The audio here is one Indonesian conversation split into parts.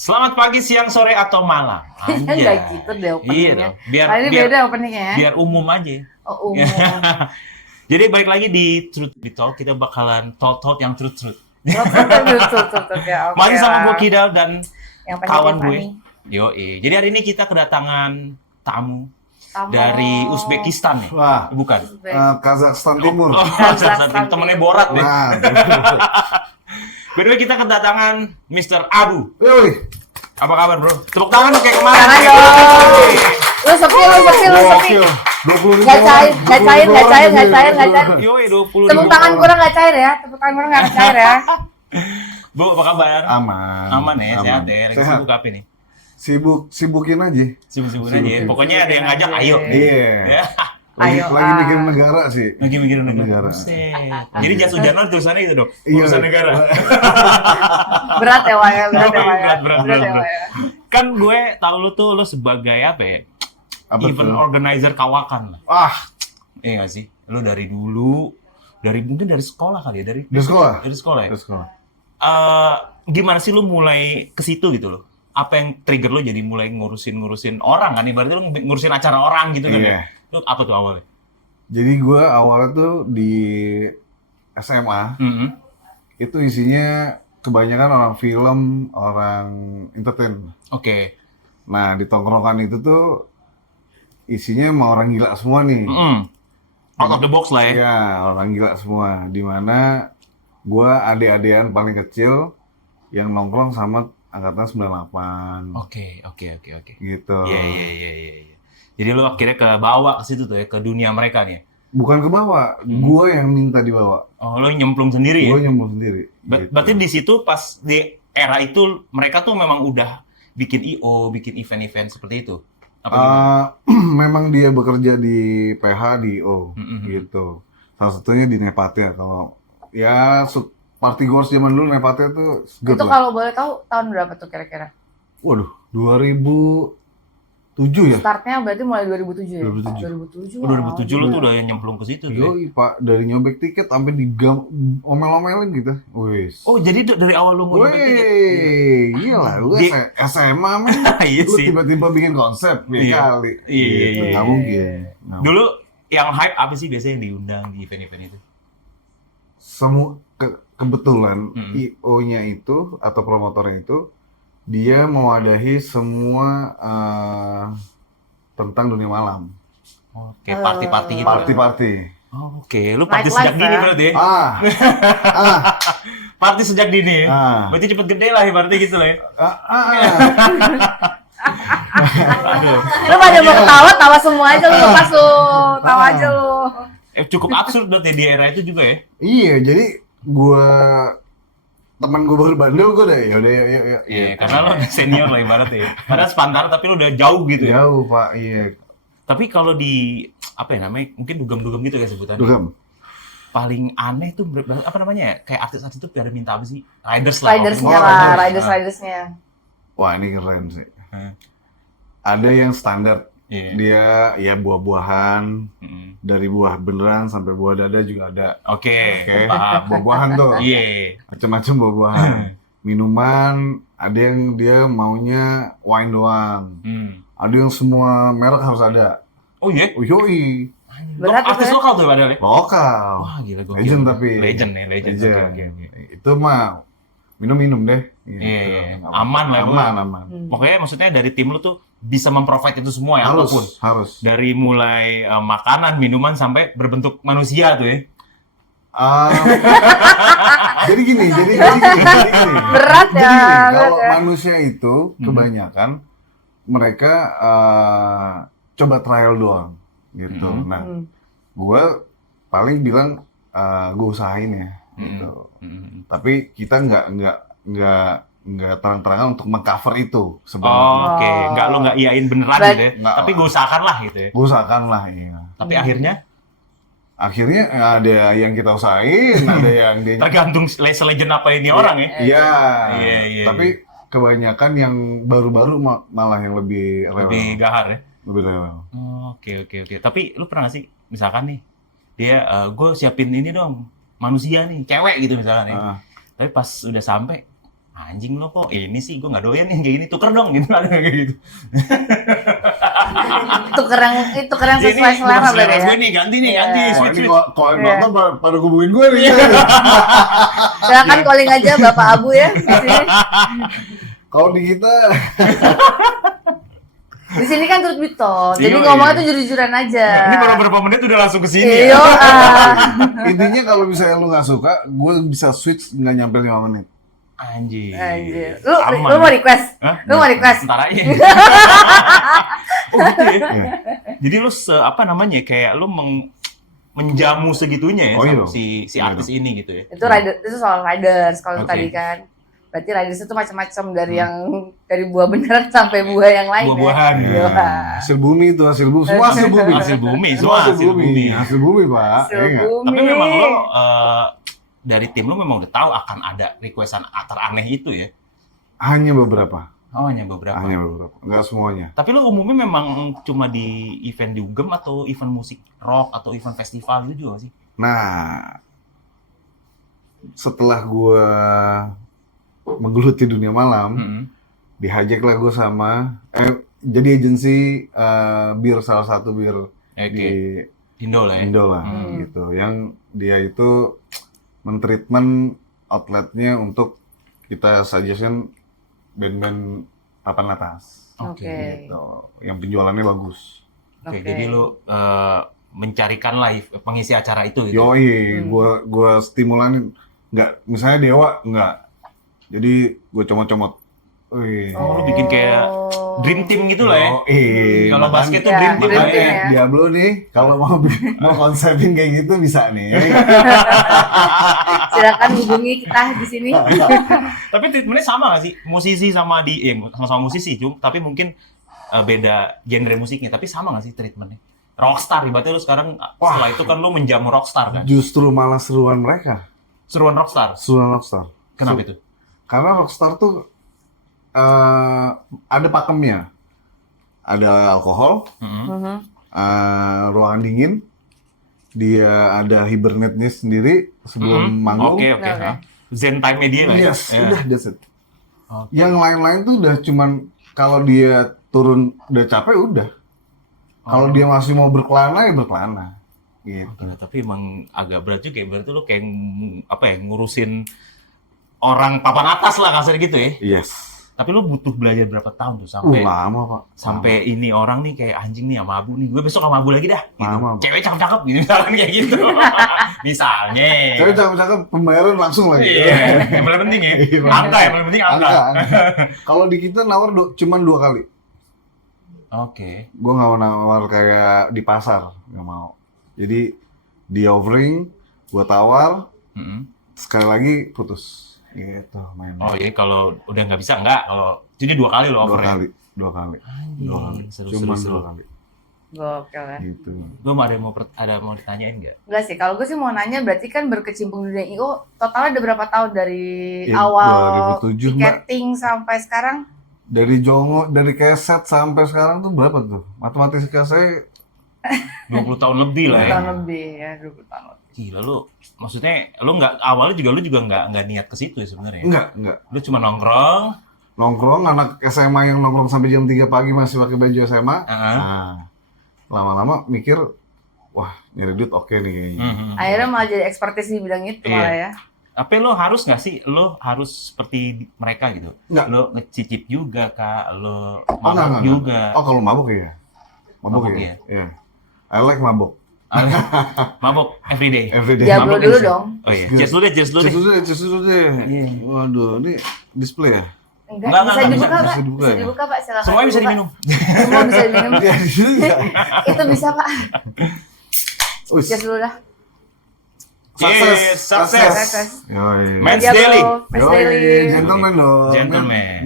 Selamat pagi, siang, sore, atau malam. Anjay. Nggak gitu deh Iya openingnya. dong. Biar Kali ini biar beda openingnya ya. biar umum aja. Oh, umum. Jadi balik lagi di Truth Be Talk, kita bakalan talk yang truth. Betul, ya. Masih sama gue Oke lah. Kidal dan Yang kawan penting gue. Jadi hari ini kita kedatangan tamu dari Uzbekistan nih. Wah, Bukan. Kazakhstan Timur. Oh, Kazakhstan temennya Timur. Borat deh. Nah, By the way, kita kedatangan Mr. Abu. Yoi. Apa kabar, bro? Tepuk tangan kayak kemarin. Jangan dong. Lu sepi. Gokil. 20 Nggak cair. Yoi, 20 Tepuk tangan kurang nggak cair ya. Tepuk tangan kurang nggak cair ya. Bu, apa kabar? Aman. Aman ya, sehat ya. Lagi Sehat. sibuk apa nih? Sibukin aja. Sibuk aja ya. Pokoknya ada yang ngajak, ayo. Iya. Ya. Ayo, Lagi mikirin negara sih. Lagi mikirin Negara. Buset. Jadi jas hujan tulisannya gitu dong. Iya. Urusan negara. Berat ya, Wak ya. Berat. ya, Wak ya. Kan gue tahu lu sebagai apa ya? Apa Event tuh? organizer kawakan lah. Ah, Iya nggak sih? Lu dari dulu, mungkin dari sekolah kali ya, di sekolah. dari sekolah ya. Di sekolah. Gimana sih lu mulai ke situ gitu loh? Apa yang trigger lu jadi mulai ngurusin orang kan? Berarti lu ngurusin acara orang gitu kan Iya. ya? Lu apa tuh awalnya? Jadi gue awalnya tuh di SMA Mhm. itu isinya kebanyakan orang film, orang entertain. Oke. Nah, di tongkrongan itu tuh isinya emang orang gila semua nih. Mhm. Out of the box lah ya. Ya, orang gila semua. Dimana gua adik-adikan paling kecil yang nongkrong sama angkatan 98 Oke. gitu. Iya. Jadi lu akhirnya ke bawah ke situ tuh ya, ke dunia mereka nih. Bukan ke bawah, gua yang minta dibawa. Oh, lu nyemplung sendiri ya? Gua nyembuh sendiri. Gitu. Berarti di situ pas di era itu mereka tuh memang udah bikin IO, bikin event-event seperti itu. Apa gimana? Memang dia bekerja di PH di O Mhm. gitu. Salah satunya di Nepatya. Kalau ya party goers zaman dulu Nepatya tuh good Itu lah. kalau boleh tahu tahun berapa tuh kira-kira? Waduh, 2007 ya? Startnya berarti mulai 2007 ya? 2007. 2007. 2007 lu tuh udah nyemplung ke situ tuh. Ya? Yoi pak, dari nyobek tiket sampai omel-omelin gitu. Wis. Oh, jadi dari awal lu mau nyobek tiket? Wih, gila lu Di- SMA men. Iya Lu sih. tiba-tiba bikin konsep ya Iya. kali. Iya. Gitu, nggak mungkin. Nggak Dulu yang hype apa sih biasanya yang diundang di event-event itu? Kebetulan Hmm. IO-nya itu atau promotornya itu dia mewadahi semua tentang dunia malam, Oke, party-party gitu. party-party. Oh, oke, lu party Nightlife sejak dini ya? berarti ya? Ah, ah, Party sejak dini ya? ah, Berarti cepet gede lah ya, berarti gitu lah ya? ah, ah. Aduh. Lu pada mau ketawa, tawa semua aja lu. Lepas lu, tawa aja lu. Cukup absurd berarti di era itu juga ya? Iya, jadi teman gue baru bandel, gue udah yaudah ya. Iya, karena lo senior lah ibaratnya ya. Padahal sepantar tapi lo udah jauh gitu ya. Jauh pak, iya. Tapi kalau di apa ya namanya, mungkin dugem-dugem gitu ya sebutannya. Dugem. Paling aneh tuh apa namanya ya? Kayak artis-artis itu pada minta apa sih? Riders lah. Ridersnya Oh, lah, riders. ridersnya. Wah ini keren sih. Hmm. Ada yang standar, Iya. dia ya buah-buahan, Mm. dari buah beneran sampai buah dada juga ada. Oke. Oke, Paham. buah-buahan tuh, Iya. macam-macam buah-buahan. Minuman, ada yang dia maunya wine doang. Hmm. Ada yang semua merek harus ada. Oh iya? Oh, yoi, Berat Artis itu ya? lokal tuh padahal ya? lokal. Wah gila gue. Legend tapi. Legend ya, legend. Legend. Oke. Itu mah minum-minum deh. Gitu. Iya. Aman lah, Aman. Pokoknya maksudnya dari tim lu tuh bisa memprovide itu semua ya, apapun. Harus. Dari mulai makanan, minuman sampai berbentuk manusia tuh ya. Ah, jadi gini. Berat Jadi ya, gini, berat kalau ya. manusia itu kebanyakan mereka coba trial doang gitu. Hmm. Nah, gue paling bilang gue usahain ya gitu. Hmm. Tapi kita nggak terang-terangan untuk mengcover itu Oh, sebenarnya. oke. Lo nggak iyain beneran Berarti- gitu ya. Nggak Tapi lah. gue usahakan lah gitu ya. Gue usahakan lah, iya. Tapi akhirnya Akhirnya ada yang kita usahain, ada yang dia. tergantung legend apa ini orang ya. Iya. Iya. Tapi kebanyakan yang baru-baru malah yang lebih rewel. Lebih gahar ya. Lebih rewel. Oh, oke. Tapi lu pernah nggak sih, misalkan nih, dia gue siapin ini dong, manusia nih, cewek gitu misalkan ya. Ah. Tapi pas udah sampai, anjing lo kok ini sih gue nggak doyan yang kayak gini, tuker dong gitu, ada kayak gitu. Tuker yang sesuai selera berarti ya. Gue nih ganti Iya. switch. Kalau yang nonton pada hubungin gue nih. Silakan calling aja Bapak Abu ya di sini. Kalau di kita Di sini kan turut Bito. Jadi Iya, ngomongnya iya. tuh jujur-jujuran aja. Ini baru berapa menit udah langsung ke sini Iya. ya. intinya kalau misalnya lu nggak suka, gue bisa switch nggak nyampe 5 menit. Anjir. Anjir. Aman. Lu mau request? Hah? Lu mau request? Ntar aja. Oh gitu ya. Iya. Jadi lu apa namanya kayak lu menjamu segitunya ya Oh, sama iya. si artis ini gitu ya. Itu soal riders kalau Oke. tadi kan. Berarti riders itu macam-macam dari buah beneran sampai buah yang lain. Buah-buahan. Ya? Iya. Hasil bumi itu, hasil bumi, semua hasil bumi. Hasil bumi, Semua semua hasil bumi. Hasil bumi, Pak. Hasil Iya nggak? bumi. Tapi memang lo dari tim lo memang udah tahu akan ada requestan teraneh itu ya. Hanya beberapa. Oh, hanya beberapa. Hanya beberapa. Nggak semuanya. Tapi lo umumnya memang cuma di event dugem atau event musik rock atau event festival gitu juga sih? Nah, setelah gue menggeluti dunia malam, Mm-mm. dihajak lah gue sama jadi agensi bir, salah satu bir Oke. di Indo lah ya. Indo lah gitu, yang dia itu mentreatment outletnya untuk kita suggestion band-band papan atas Oke. gitu, yang penjualannya bagus. Oke, Oke. jadi lo mencarikan live pengisi acara itu gitu. Yoi, gue stimulanin, nggak misalnya Dewa nggak, jadi gue comot-comot. Wih. Oh, lu bikin kayak dream team gitu lah ya. Kalau Makanya- basket tuh Ya, dream team dream lah team ya. ya. Diablo nih, kalau mau konsepin kayak gitu bisa nih. Silakan hubungi kita di sini. Tapi treatmentnya sama gak sih? Musisi sama sama-sama musisi, tapi mungkin beda genre musiknya, tapi sama gak sih treatmentnya? Rockstar, ibaratnya lu sekarang setelah itu kan lu menjamu rockstar kan? Justru malah seruan mereka, Seruan rockstar. seruan rockstar. Kenapa itu? Karena rockstar tuh ada pakemnya, ada alkohol, Mm-mm. ruangan dingin, dia ada hibernate-nya sendiri sebelum manggung. Oke. Oke. Zen time media lah ya. Yes, Ya. udah that's it. Oke. Yang lain-lain tuh udah cuman kalau dia turun udah capek udah. Kalau dia masih mau berkelana ya berkelana. Gitu. Gila, tapi emang agak berat juga ya. Berarti lu kayak ngurusin orang papan atas lah kasar gitu ya. Yes. Tapi lu butuh belajar berapa tahun tuh sampai Lama, Pak. sampai ini orang nih kayak anjing nih sama Abu nih, gue besok sama Abu lagi dah gitu. Lama, Pak. Cewek cakep-cakep gitu misalkan kayak gitu. Misalnya. Tapi cakep-cakep pembayaran langsung lagi. Iya, yang paling penting ya. Iya, Angka yang paling penting angka. Angka. Kalau di kita nawar cuman 2 kali. Oke. Gue nggak mau nawar kayak di pasar, nggak mau. Jadi di offering, gue tawar, Mm-mm. sekali lagi putus. Gitu main. Oh jadi kalau udah nggak bisa nggak, kalau jadi 2 kali lo 2 offer ya? kali, 2 kali. Anjing, 2 kali. seru, Cuman seru, seru. 2 kali. Gokil ya. Gitu. Gue ada mau ditanyain nggak? Enggak sih, kalau gue sih mau nanya berarti kan berkecimpung di dunia IO totalnya ada berapa tahun dari Ya, awal 2007, Mbak. tiketing sampai sekarang? Dari Jongo, dari keset sampai sekarang tuh berapa tuh? Matematika saya 20 tahun lebih lah 20 ya. tahun lebih ya, 20 tahun lebih. Gila lu, maksudnya lu nggak awalnya juga nggak niat ke situ ya sebenarnya. enggak. Lu cuma nongkrong. Nongkrong, anak SMA yang nongkrong sampai jam 3 pagi masih pakai baju SMA. Heeh. Nah, lama-lama mikir, wah nyari duit oke nih kayaknya. Mhm. Akhirnya malah jadi ekspertis di bidang itu Iya. malah ya. Tapi lo harus nggak sih? Lo harus seperti mereka gitu. Nggak. Lo ngecicip juga kak, lo enggak, mabuk juga. Oh kalau mabuk ya? Mabuk Mabuk ya? Iya. I like mabuk. Mabuk everyday. Everyday. Diablo mabuk dulu bisa. dong. Oh iya, cheers dulu deh, cheers dulu deh. Cheers dulu deh. Iya. Waduh, ini display ya? Enggak, bisa enggak, dibuka, bisa Pak. dibuka Bisa ya? dibuka, Pak. Silakan. Semuanya bisa dibuka. diminum. Semua bisa diminum. Iya, di sini bisa. Itu bisa, Pak. Wih, Cheers dulu dah. Cheers, sukses. Sukses. Yoi. Men's Diablo, Daily. Men's Yoi, Daily. gentleman dong. Gentleman.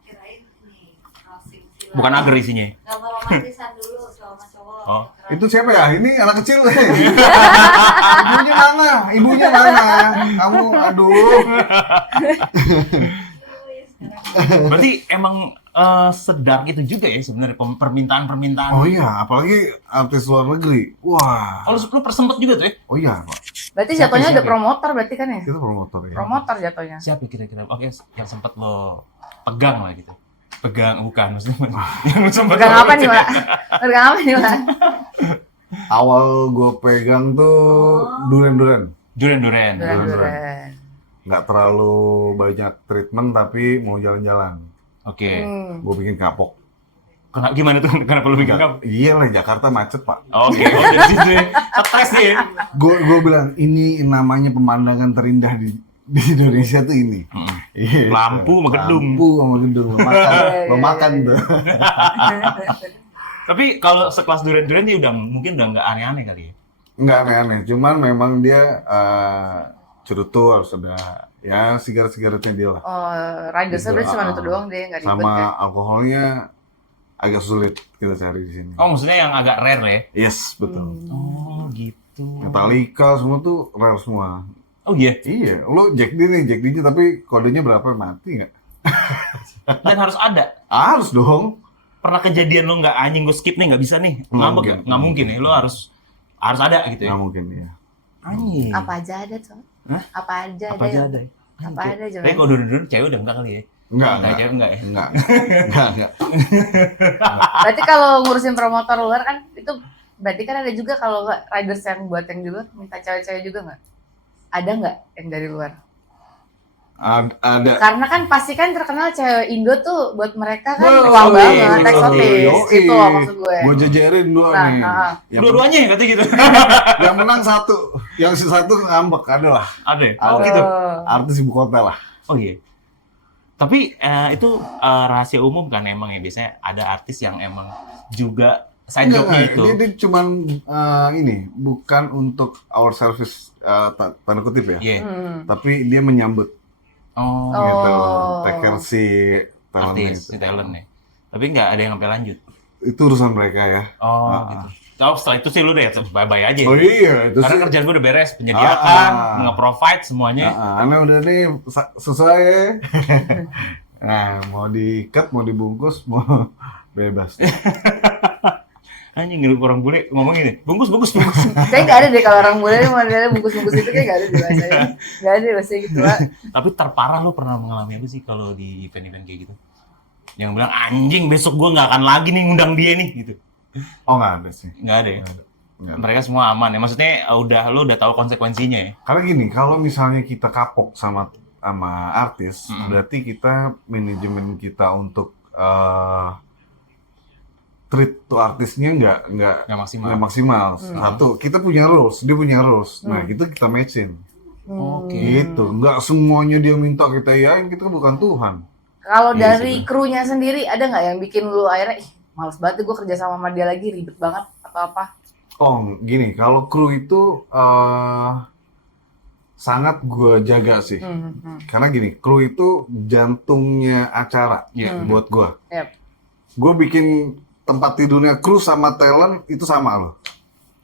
Kirain nih crossing silang. Bukan agar isinya. Gambar romantisan dulu sama cowok. Oh. Itu siapa ya? Ini anak kecil. Ibunya mana? Ibunya mana? Kamu, aduh. Berarti emang sedark itu juga ya sebenarnya permintaan. Oh iya, apalagi artis luar negeri. Wah. Oh, lu persempet juga tuh ya? Oh iya, Pak. Berarti Siapa, jatuhnya udah siapa? promotor berarti kan ya? Itu promotor ya. Promotor jatuhnya. Siapa kira-kira? Oke, yang sempat lo pegang lah gitu. Pegang bukan maksudnya. Yang lu sempat Pegang apa nih, Pak? Pegang apa nih, Pak? Awal gue pegang tuh duren-duren. Duren-duren. Duren-duren. Nggak terlalu banyak treatment tapi mau jalan-jalan. Oke. Gue bikin kapok. Gimana tuh? Kenapa lu bikin kamu? Iya lah, Jakarta macet, Pak. Oke, oh dari situ ya. Stres ya. Gue bilang, ini namanya pemandangan terindah di Indonesia tuh ini. Iya. Lampu sama gedung. Lampu sama gedung. Lo makan tuh. Tapi kalau sekelas duren-duren dia mungkin udah nggak aneh-aneh kali ya. Nggak aneh-aneh, cuman memang dia cerutu harus ada ya sigaret-sigaretnya dia lah. Oh, rider Gitu, berarti cuma itu doang deh, nggak ribet Sama ya. alkoholnya agak sulit kita cari di sini. Oh, maksudnya yang agak rare ya? Yes, betul. Oh, gitu. Metallica semua tuh rare semua. Oh iya. Iya, lu Jack D nih, Jack D tapi kodenya berapa mati nggak? Dan harus ada. Harus dong. Pernah kejadian lo nggak anjing gue skip nih nggak bisa nih. Nggak Ngambek mungkin. nggak mungkin ya. Lo harus ada gitu ya. Nggak mungkin ya. Anjing. Apa aja ada, Cok. Hah? Apa aja Apa aja ya? ada. Apa ada aja, Tapi Mas? kalau duren-duren cewek udah enggak kali ya. Enggak, Nah, cewek enggak ya. Enggak. Berarti kalau ngurusin promotor luar kan itu berarti kan ada juga kalau nggak riders yang buat yang di luar minta cewek-cewek juga nggak? Ada nggak yang dari luar? Ada. Karena kan pasti kan terkenal cewek Indo tuh buat mereka kan Wah, luang yoi, banget, yoi, eksotis. yoi. Itu loh maksud gue. Gue jejerin dua Nah, nih. Yang, Dua-duanya ya katanya gitu. yang menang satu, yang si satu ngambek ada lah. Ada ya? Ada. Oh gitu. Artis ibu kota lah. Oh iya. Tapi itu rahasia umum kan emang ya, biasanya ada artis yang emang juga side job-nya itu. Dia cuman ini bukan untuk our service tanda kutip ya, Iya. tapi dia menyambut Oh, gitu, Oh. take care si talentnya artis, itu. si talent ya. Tapi nggak ada yang sampai lanjut. Itu urusan mereka ya. Oh, Ah, gitu. Oh, setelah itu sih lu deh bye-bye aja. Oh iya, itu Karena sih. kerjaan gue udah beres, penyediakan, nge-provide semuanya. Aneh udah nih sesuai ya. Nah, mau di-cut, mau dibungkus, mau bebas. Anjing orang bule ngomong ini, bungkus. Kayak nggak ada deh kalau orang bule modelnya bungkus-bungkus itu kayak nggak ada di bahasanya. Nggak ada bahasa gitu lah. Tapi terparah lo pernah mengalami apa sih kalau di event-event kayak gitu? Yang bilang anjing besok gue nggak akan lagi nih ngundang dia nih gitu. Oh nggak ada sih. Nggak ada ya. Nggak ada. Mereka semua aman ya. Maksudnya lo udah tahu konsekuensinya ya. Karena gini, kalau misalnya kita kapok sama artis, Mm-mm. berarti kita manajemen kita untuk treat tuh artisnya nggak Nggak maksimal. nggak maksimal. Satu, kita punya rules, dia punya rules. Nah, itu kita matchin. Oke. Gitu. Nggak semuanya dia minta kita yain, kita kan bukan Tuhan. Kalau Iya dari sih, krunya sendiri ada nggak yang bikin lu akhirnya ih males banget gue kerja sama dia lagi ribet banget atau apa? Oh, gini, kalau kru itu sangat gue jaga sih. Karena gini, kru itu jantungnya acara Iya. buat gue. Yep. Gue bikin tempat tidurnya kru sama talent itu sama loh.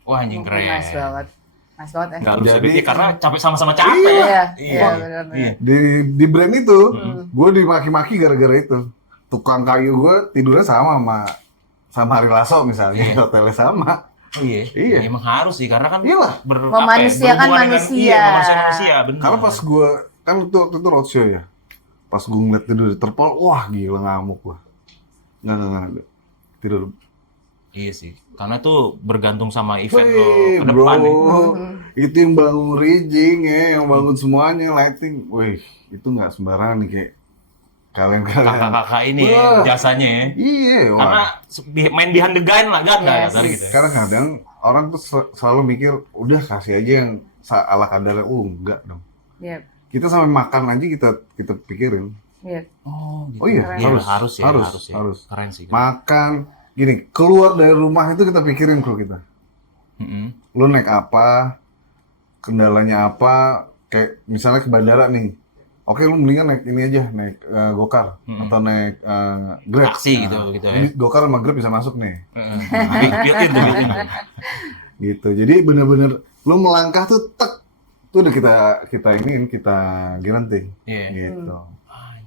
Wah anjing keren. Nice banget. Nice banget ya. Nggak bisa Jadi- beda karena capek sama-sama capek Iya. ya. Iya, Iya. iya benar. Iya. Di brand itu, Hmm. gue dimaki-maki gara-gara itu. Tukang kayu gue tidurnya sama Ari Lasso misalnya, Iya. hotelnya sama. Oh iya. Iya. Emang harus sih karena kan Iyalah. Memanusiakan berhubungan manusia. Iya, manusia, benar. Karena pas gue, kan itu roadshow ya. Pas gue ngeliat tidur di terpal, wah gila ngamuk gue. Nggak. Tidur. Iya sih. Karena tuh bergantung sama event lo Wih, ke bro. depan ya. Itu yang bangun rigging ya, yang bangun semuanya, lighting. Wih, itu nggak sembarangan nih kayak kalian. Kakak-kakak ini ya, Wah. jasanya ya. Iya, wah. Karena main behind the gun lah, gak Yes. kali gitu. Kadang-kadang orang tuh selalu mikir, udah kasih aja yang ala kadarnya. Enggak dong. Iya. Kita sampai makan aja kita pikirin. Iya. Oh, gitu. Oh iya, Iya, harus. harus ya, Harus, harus ya. harus. Keren sih. Makan, gini, keluar dari rumah itu kita pikirin kru kita. Mm-mm. Lu naik apa, kendalanya apa, kayak misalnya ke bandara nih. Oke, lu mendingan naik ini aja, naik gokar atau naik Grab. Taksi Nah, gitu ya. Ini gokar sama Grab bisa masuk nih. Heeh. Built-in tuh, built-in. Gitu. Jadi bener-bener lu melangkah tuh tek, tuh udah kita iniin, kita garanti. Iya. Gitu.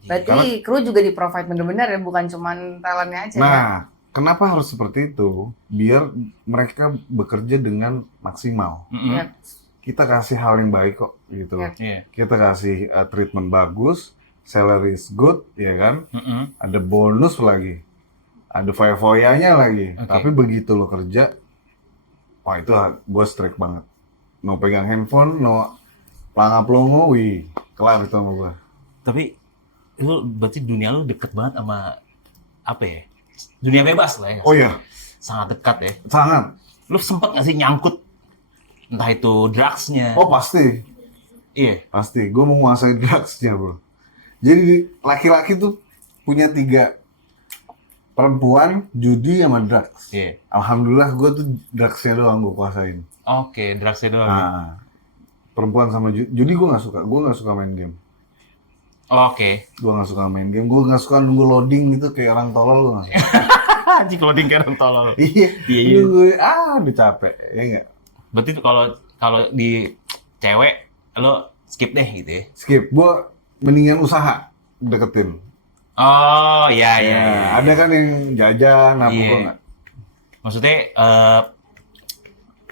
Berarti kru juga di-provide bener-bener ya, bukan cuman talentnya aja ya? Nah, kenapa harus seperti itu? Biar mereka bekerja dengan maksimal. Mm-mm. Ya. Kita kasih hal yang baik kok, gitu. Ya. Iya. Kita kasih treatment bagus, salary is good, ya kan? Mm-mm. Ada bonus lagi, ada foya-foyanya lagi. Oke. Tapi begitu lo kerja, wah itu gue strict banget. No pegang handphone, no pelangap-pelongo, wih, kelar itu sama gue. Tapi itu berarti dunia lu deket banget sama apa ya? Dunia bebas lah ya. Oh iya, Sangat dekat ya. sangat. Lu sempet nggak sih nyangkut entah itu drugsnya? Oh pasti, Iya. pasti. Gue mau menguasai drugsnya bro. Jadi laki-laki tuh punya 3. Perempuan, judi, sama drugs. Iya. Alhamdulillah gue tuh drugsnya doang gue kuasain. Oke, drugsnya doang. Nah, perempuan sama judi gue nggak suka. Gue nggak suka main game. Oke. Gue nggak suka main game. Gue nggak suka nunggu loading gitu kayak orang tolol. Gue nggak suka. Anjing loading kayak orang tolol. Iya, Iya, iya. nunggu, udah capek, ya nggak? Berarti tuh kalau di cewek lo skip deh gitu ya. Skip, gue mendingan usaha deketin. Oh, iya iya. Ya, iya. ada kan yang jajan, apa Iya. gue nggak? Maksudnya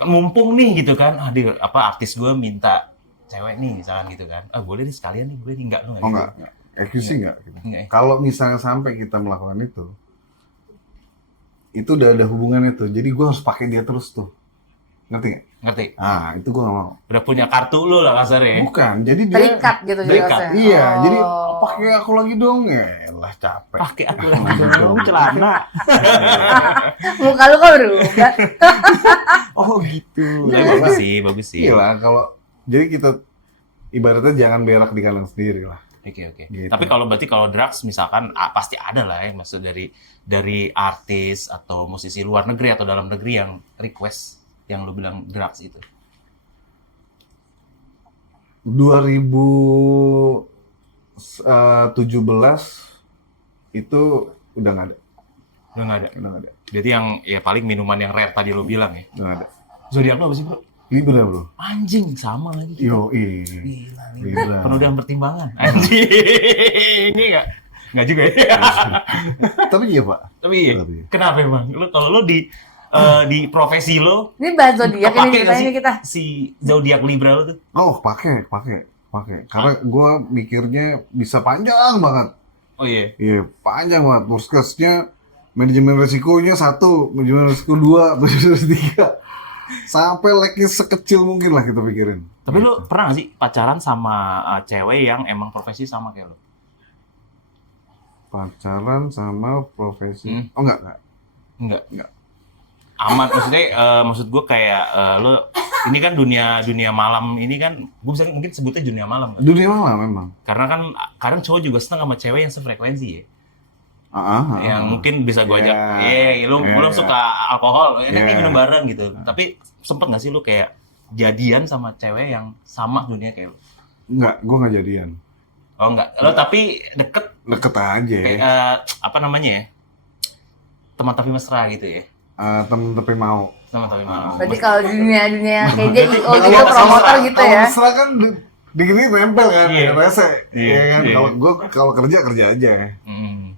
mumpung nih gitu kan, artis gue minta cewek nih misalkan gitu kan, boleh nih sekalian nih, boleh nih enggak lu Oh nggak, eksekusi nggak? Gitu. Nggak ya? Kalau misalnya sampai kita melakukan itu udah ada hubungannya tuh. Jadi gue harus pakai dia terus tuh, ngerti nggak? Ngerti? Ah, itu gue nggak mau. Udah punya kartu lu lah kasarnya. Bukan, jadi dia Terikat gitu Terikat. jelasnya. Iya, Oh. jadi pakai aku lagi dong ya, lah capek. Pakai aku lagi dong celana. Muka lu kok berubah. Oh gitu. Iya. Bagus sih, bagus sih. Iya lah, kalau jadi kita ibaratnya jangan berak di kandang sendiri lah. Oke oke. Gitu. Tapi berarti kalau drugs misalkan pasti ada lah ya, maksud dari artis atau musisi luar negeri atau dalam negeri yang request yang lu bilang drugs itu. 2017 itu udah nggak ada, Udah nggak ada. udah nggak ada, Jadi yang ya paling minuman yang rare tadi lu bilang ya. udah nggak ada. Zodiak lu apa sih, Bro? Libra bro. Anjing sama lagi. Yo, Gila, Libra. penuh dengan pertimbangan. Anjing. Ini enggak juga ya. Tapi iya pak. Tapi iya. Tapi. Kenapa emang? Lu kalau lu di profesi lo Ini bahas zodiak kepake ini nggak kita sih ini kita. si zodiak Libra lu tuh? Oh, pakai. Karena gue mikirnya bisa panjang banget. Oh iya. Iya, panjang banget. Puskesnya, manajemen resikonya 1, manajemen resiko 2, manajemen resiko 3. Sampai like-nya sekecil mungkin lah kita pikirin. Tapi lu pernah gak sih pacaran sama cewek yang emang profesi sama kayak lu? Pacaran sama profesi. Oh enggak. Enggak. Enggak. Aman, maksudnya maksud gue kayak lu ini kan dunia malam ini kan gue bisa mungkin sebutnya dunia malam kan? Dunia malam memang. Karena kan kadang cowok juga senang sama cewek yang sefrekuensi ya. Yang mungkin bisa gue ajak, lu suka alkohol, enak nih minum bareng gitu. Tapi sempet nggak sih lu kayak jadian sama cewek yang sama dunia kayak lu? Enggak, gue nggak jadian. Oh enggak, lo tapi deket Deket aja. kayak apa namanya ya? Teman tapi mesra gitu ya. Temen tapi mau. Teman tapi mau. Berarti kalau di dunia yang kayak dia IO Kalau gitu promotor mesra- gitu kalau ya. mesra kan digini nempel kan, Iya. rese. Iya, Iya kan. iya. Kalau kerja aja.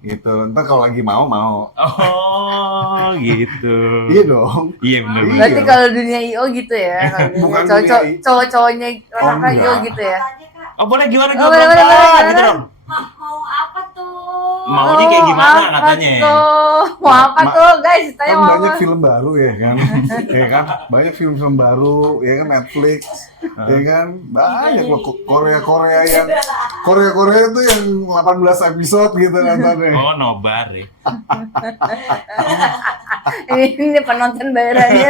Gitu. Ntar kalau lagi mau. Oh gitu. Iya dong. Iya benar. Iya. Berarti kalau dunia IO gitu ya. Kalau dunia Bukan cowok-cowok- dunia I- cowok-cowoknya orang enggak. IO gitu ya. Tanya kak, Oh boleh gimana Oh, boleh, boleh, gitu dong. mau apa tuh? Maunya kayak gimana apa katanya? tuh? Mau apa tuh guys? Tanya Kan mau banyak apa? film baru ya kan. Ya kan? Banyak film-film baru ya kan, Netflix. Ya kan? Banyak loh Korea itu yang 18 episode gitu nontonnya. Oh nobar ya. Ini penonton bayarannya.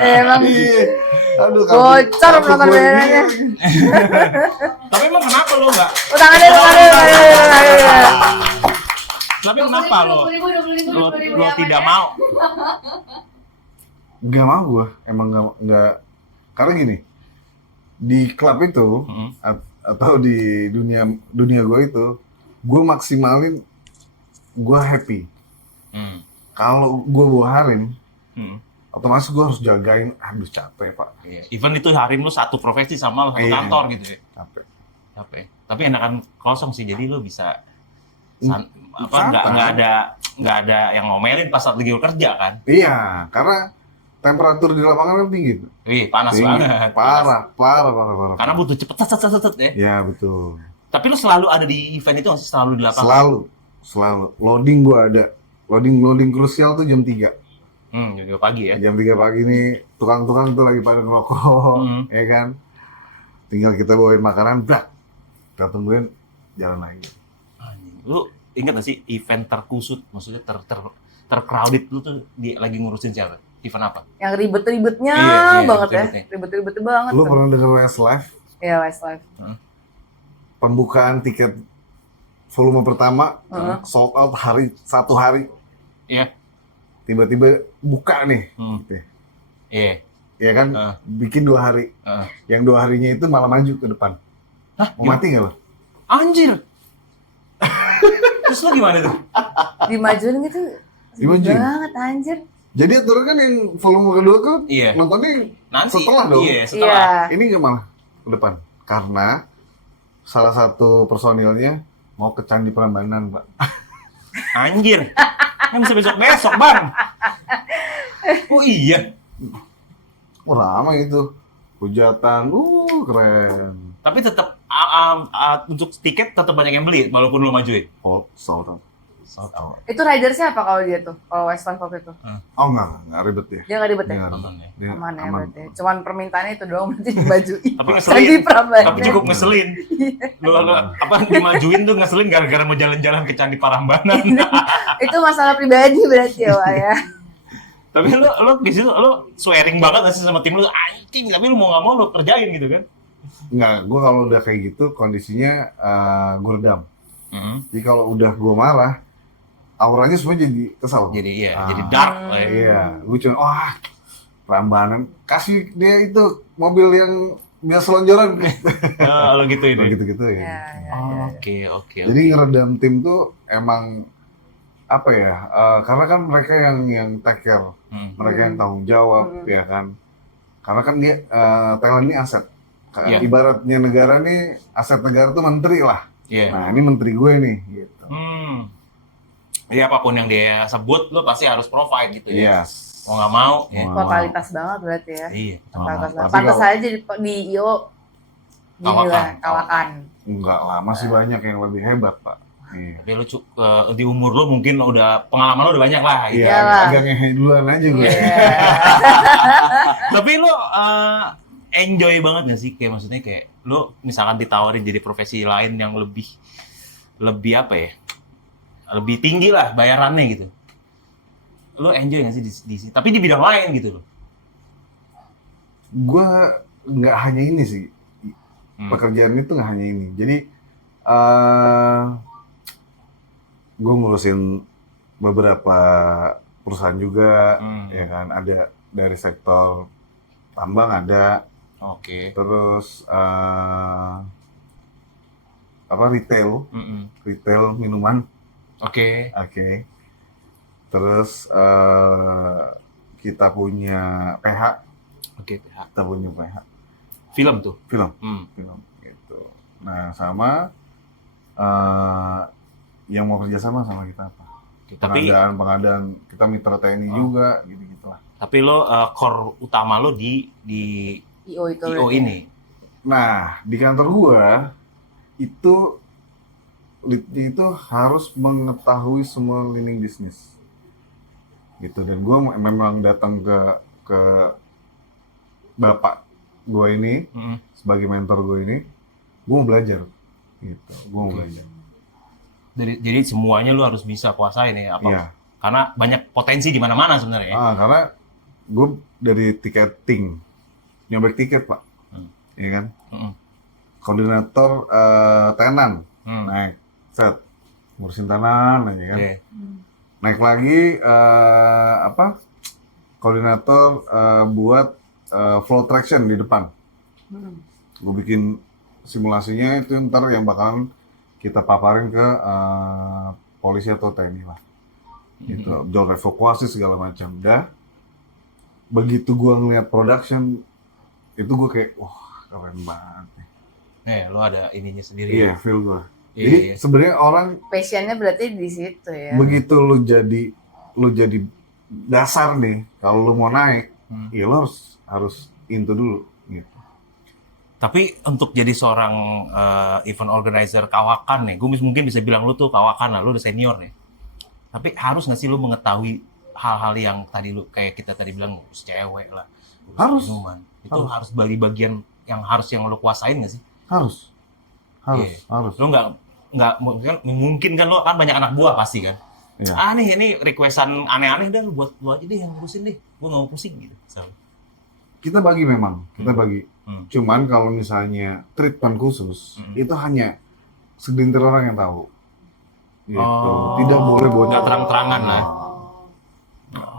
Emang Iya. Aduh, Bocor kartu penonton gue ini. bayarannya. Tapi emang kenapa lo nggak? Tangannya. Tapi kenapa lo? Lo tidak mau? Gak mau gue, emang nggak. Karena gini, di klub itu atau di dunia gue itu, gue maksimalin gue happy. Kalau gue boharin, otomatis gue harus jagain. Aduh capek pak. Iya. Even itu hari lu satu profesi sama lo satu Iya. kantor gitu ya. Capek. Capek. Tapi enakan kosong sih, jadi lo bisa nggak ada yang ngomelin pas saat lagi kerja kan? Iya, karena temperatur di lapangan kan tinggi. Wih, panas Tinggi. banget. Parah. Karena butuh cepet set ya. Ya betul. Tapi lu selalu ada di event itu masih selalu di lapangan? Selalu. Loading gua ada. Loading krusial tuh jam 3. Juga pagi ya. Jam 3 pagi nih tukang-tukang tuh lagi pada ngerokok, ya kan. Tinggal kita bawain makanan, brak. Kita tungguin jalan lagi. Lu ingat gak sih event terkusut, maksudnya tercrowded lu tuh lagi ngurusin siapa? Event apa? Yang ribet-ribetnya Iya, banget ya. ribet-ribetnya. Ribet-ribetnya banget. Lu tuh. pernah denger Westlife? Iya, Westlife. Pembukaan tiket volume pertama sold out satu hari. Iya. Tiba-tiba buka nih. Iya. Ya kan? Bikin 2 hari. Yang 2 harinya itu malah maju ke depan. Hah? Mau mati nggak lo? Anjir. Terus lu gimana tuh? Dimajuin gitu. Dimajuin? Banget anjir. Jadi aturan kan yang volume kedua kan Iya. nontonnya Nanti setelah dong. Iya, setelah. Iya. Ini nggak malah ke depan. Karena salah satu personilnya mau ke Candi Prambanan, Pak. Anjir. Kan bisa besok-besok, Bang. Oh iya. Oh, lama itu. Hujatan, keren. Tapi tetap untuk tiket tetap banyak yang beli walaupun lu majuin. Oh, sold out. Itu ridersnya apa kalau dia tuh? Kalau Westlife waktu itu? Oh, nggak ribet ya. Dia nggak ribet ya? Dia Nonton ya. Dia Aman ya aman. berarti. Cuman permintaannya itu doang berarti dimajuin. Tapi Candi ngeselin. Prambanan. Tapi cukup ngeselin. Lu apa dimajuin tuh ngeselin gara-gara mau jalan-jalan ke Candi Prambanan. Itu masalah pribadi berarti ya, Wak ya. Tapi lu di situ lu swearing banget gak sih sama tim lu anjing, tapi lu mau nggak mau lu kerjain gitu kan? Nggak, gue kalau udah kayak gitu kondisinya gue redam. Jadi kalau udah gue marah, auranya semua jadi kesal. Jadi iya, jadi dark lah ya. Iya, gue cuma Prambanan kasih dia itu mobil yang biasa selonjoran. Lu gitu ini. Gitu-gitu ya. Ya. Oke. Jadi ngeredam tim tuh emang apa ya? Karena kan mereka yang take care, mereka yang tanggung jawab, ya kan. Karena kan dia talent ini aset. Iya. Ibaratnya negara nih, aset negara tuh menteri lah. Iya. Nah ini menteri gue nih, gitu. Jadi apapun yang dia sebut, lu pasti harus provide gitu ya. Yes. Mau nggak mau. Ya. Mau. Totalitas banget berarti ya. Iya. Totalitas Tapi banget. Pantas kalau- aja di IO gini lah, kawakan. Enggak lah, masih banyak yang lebih hebat, Pak. Iya. Tapi lu di umur lu mungkin udah pengalaman lu udah banyak lah. Gitu. Iya, Iyalah. agak ngehe duluan aja gue. Iya. Tapi lu enjoy banget gak sih? Kayak maksudnya kayak lu misalkan ditawarin jadi profesi lain yang lebih apa ya? Lebih tinggi lah bayarannya gitu. Lu enjoy gak sih di sini? Tapi di bidang lain gitu loh. Gue nggak hanya ini sih. Pekerjaan itu nggak hanya ini. Jadi gue ngurusin beberapa perusahaan juga, ya kan. Ada dari sektor tambang ada, Oke. terus retail minuman, Oke. terus kita punya PH, Oke. Film tuh. film gitu. Nah sama yang mau kerjasama sama kita apa? Oke, tapi Pengadaan kita mitra TNI juga, gitu-gitulah. tapi lo core utama lo di IO itu. IO berarti. ini. Nah di kantor gua itu harus mengetahui semua lini bisnis, gitu. Dan gua memang datang ke bapak gua ini sebagai mentor gua ini, gua mau belajar, gitu. Gua mau belajar. Jadi semuanya lo harus bisa kuasain ya apa? Iya. Karena banyak potensi di mana-mana sebenarnya. Karena gue dari tiketing, nyobek tiket Pak, iya kan? Koordinator tenan, naik, ngurusin tenan, aja kan? Iya. Naik lagi koordinator buat flow traction di depan. Gue bikin simulasinya itu ntar yang bakalan kita paparin ke polisi atau TNI lah. Gitu, jalur evakuasi segala macam. Dah, begitu gua ngeliat production, itu gua kayak, wah keren banget nih. Lo ada ininya sendiri. Iya, feel gua. Jadi Iya. sebenarnya orang Passionnya berarti di situ ya. begitu lu jadi dasar nih, kalau lu mau naik, ya lu harus into dulu gitu. Tapi untuk jadi seorang event organizer kawakan nih, gue mungkin bisa bilang lu tuh kawakan lah, lu udah senior nih. Tapi harus nggak sih lu mengetahui hal-hal yang tadi lu kayak kita tadi bilang ngurus cewek lah, ngurus Harus. minuman. Itu harus bagi bagian yang lu kuasain nggak sih? Harus. Iya. Lu nggak mungkin kan lu kan banyak anak buah pasti kan. Iya. Ini requestan aneh-aneh dah lu buat lu aja deh yang ngurusin deh. Gua nggak mau pusing gitu. Kita bagi memang, kita bagi. Hmm. Cuman kalau misalnya treatment khusus, itu hanya segelintir orang yang tahu. Gitu. Oh. Tidak boleh bocor. Nggak terang-terangan lah.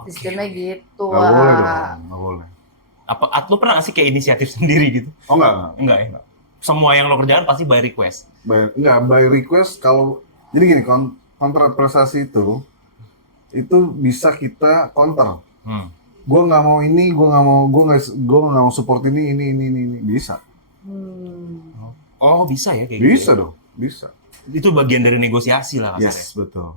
Sistemnya gitu. Nggak boleh Wak. dong, nggak boleh. Apa lu pernah nggak sih kayak inisiatif sendiri gitu? Oh enggak. Enggak ya? Semua yang lo kerjakan pasti by request. By request kalau jadi gini, kontrak prestasi itu bisa kita counter. Gue nggak mau ini, gue nggak mau support ini bisa. Oh bisa ya kayak Bisa gitu? dong, bisa. Itu bagian dari negosiasi lah kasarnya. Yes, betul.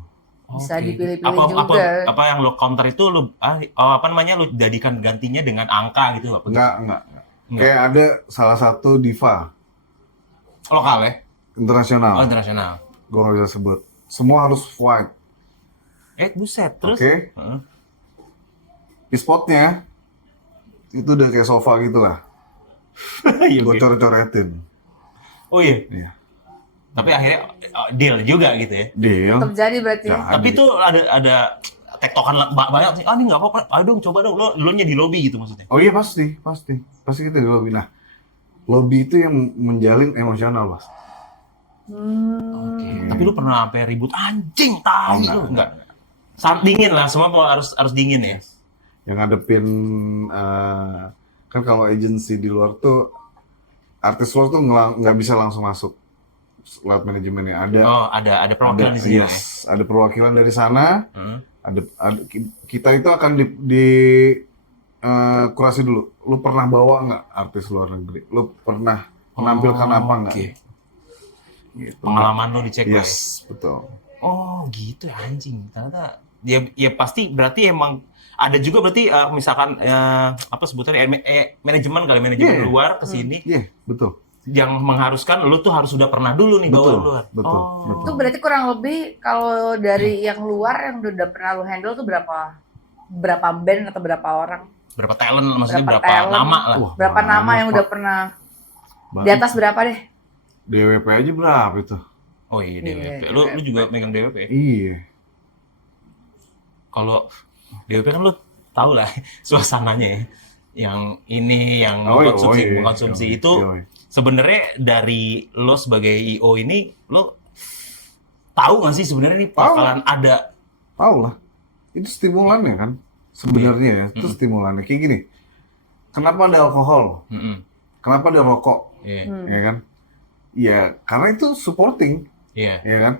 Bisa Oke. dipilih-pilih apa, juga. Apa yang lo counter itu lo lu jadikan gantinya dengan angka gitu apa? Enggak. Enggak. Kayak ada salah satu diva Lokal ya? Oh internasional, internasional. gue nggak bisa sebut. Semua harus white, Buset terus? oke? Heeh. Spotnya itu udah kayak sofa gitu lah, Iya, gue oke. coret-coretin. Oh iya. Iya. Tapi akhirnya deal juga gitu ya. Deal. Tetap jadi berarti. Ya. Tapi itu ada tektokan banyak sih. Ini nggak apa-apa. Ayo dong coba dong. Lo nya di lobby gitu maksudnya. Oh iya pasti kita di lobby. Nah, lobby itu yang menjalin emosional, Bos. Oke. Tapi lu pernah sampai ribut anjing tai Oh, lu enggak? Saat dingin lah, semua harus dingin ya. Yang ngadepin kan kalau agensi di luar tuh artis luar tuh nggak bisa langsung masuk lewat manajemennya. Ada perwakilan di sini ya. Yes, ada perwakilan dari sana. Heeh. Kita itu akan di kurasi dulu. Lu pernah bawa nggak artis luar negeri? Lu pernah menampilkan apa nggak? Oke. Gitu. Pengalaman lo dicek lah ya. Yes, betul. Oh, gitu ya anjing. Ternyata ya pasti berarti emang ada juga berarti misalkan apa sebutannya manajemen Iya. luar ke sini Iya, betul. yang mengharuskan lu tuh harus sudah pernah dulu nih bawa Betul, luar. betul, Oh. betul. Itu berarti kurang lebih kalau dari yang luar yang udah pernah lu handle tuh berapa band atau berapa orang? Berapa talent maksudnya Berapa berapa talent? nama lah. Wah, Berapa banyak, nama yang Pak. udah pernah di Banyak. atas berapa deh? DWP aja berapa itu? Oh iya DWP. Iya, Lu DWP. juga megang DWP. Iya. Kalau DWP kan lu tahu lah suasananya ya. Yang ini yang mengkonsumsi itu sebenarnya dari lo sebagai IO ini lo tahu nggak sih sebenarnya ini bakalan ada Tahu lah. Itu stimulannya kan. Sebenarnya ya, itu stimulannya. Kayak gini. Kenapa ada alkohol? Kenapa ada rokok? Iya. Ya kan? Ya, karena itu supporting, Iya. ya kan?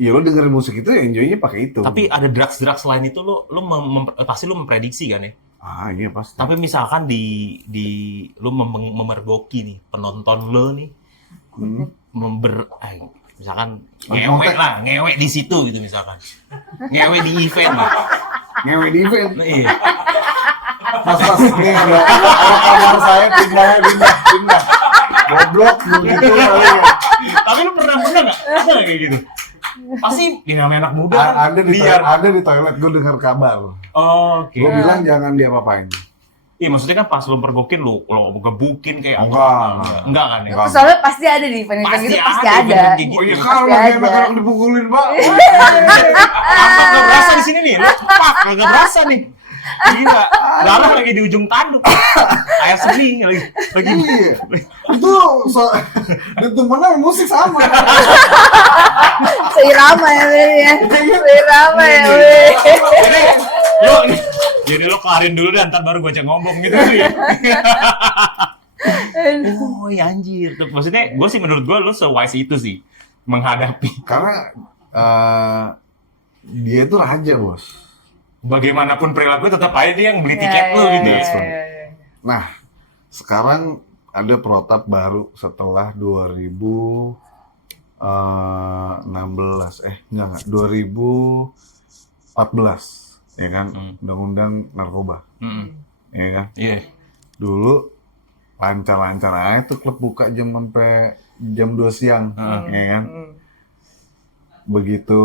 Ya lo dengerin musik itu, enjoy-nya pakai itu. Tapi ada drugs lain itu lo pasti lo memprediksi kan ya. Ah, iya pasti. Tapi misalkan di lo memergoki nih penonton lo nih misalkan ngewe di situ gitu misalkan. Ngewe di event lah. Ngewe di event. Iya. Mas, nih ada kamar saya pindah. Goblok begitu kali ya. Tapi lu pernah nggak? Ada nggak kayak gitu? Pasti ini namanya anak muda kan. Ada di toilet, gue dengar kabar. Oke. Gue bilang jangan diapa-apain. Iya maksudnya kan pas lu pergokin lu gebukin kayak Enggak kan ya. Enggak. Soalnya pasti ada di event-event gitu pasti ada. event kayak gitu. Oh iya Pasti kan lagi ada. anak-anak dipukulin, Pak. Apa nggak berasa di sini nih? Lu pak nggak berasa nih. Gila, darah lagi di ujung tanduk. Air seni lagi. Iya. Itu dan temennya musik sama. Seirama ya Beli ya. Seirama ya Beli. Jadi lo kelarin dulu dan ntar baru gue ajak ngomong gitu ya. Oh ya anjir. Maksudnya gue sih menurut gue lo se-wise itu sih menghadapi. Karena dia itu raja, Bos. Bagaimanapun perilaku tetap aja dia yang beli tiket lo gitu. Nah, sekarang ada protap baru setelah 2018 16 enggak 2014 ya kan, undang-undang narkoba ya kan. Iya. Dulu lancar-lancar aja tuh klub buka sampai jam 2 siang ya kan. Begitu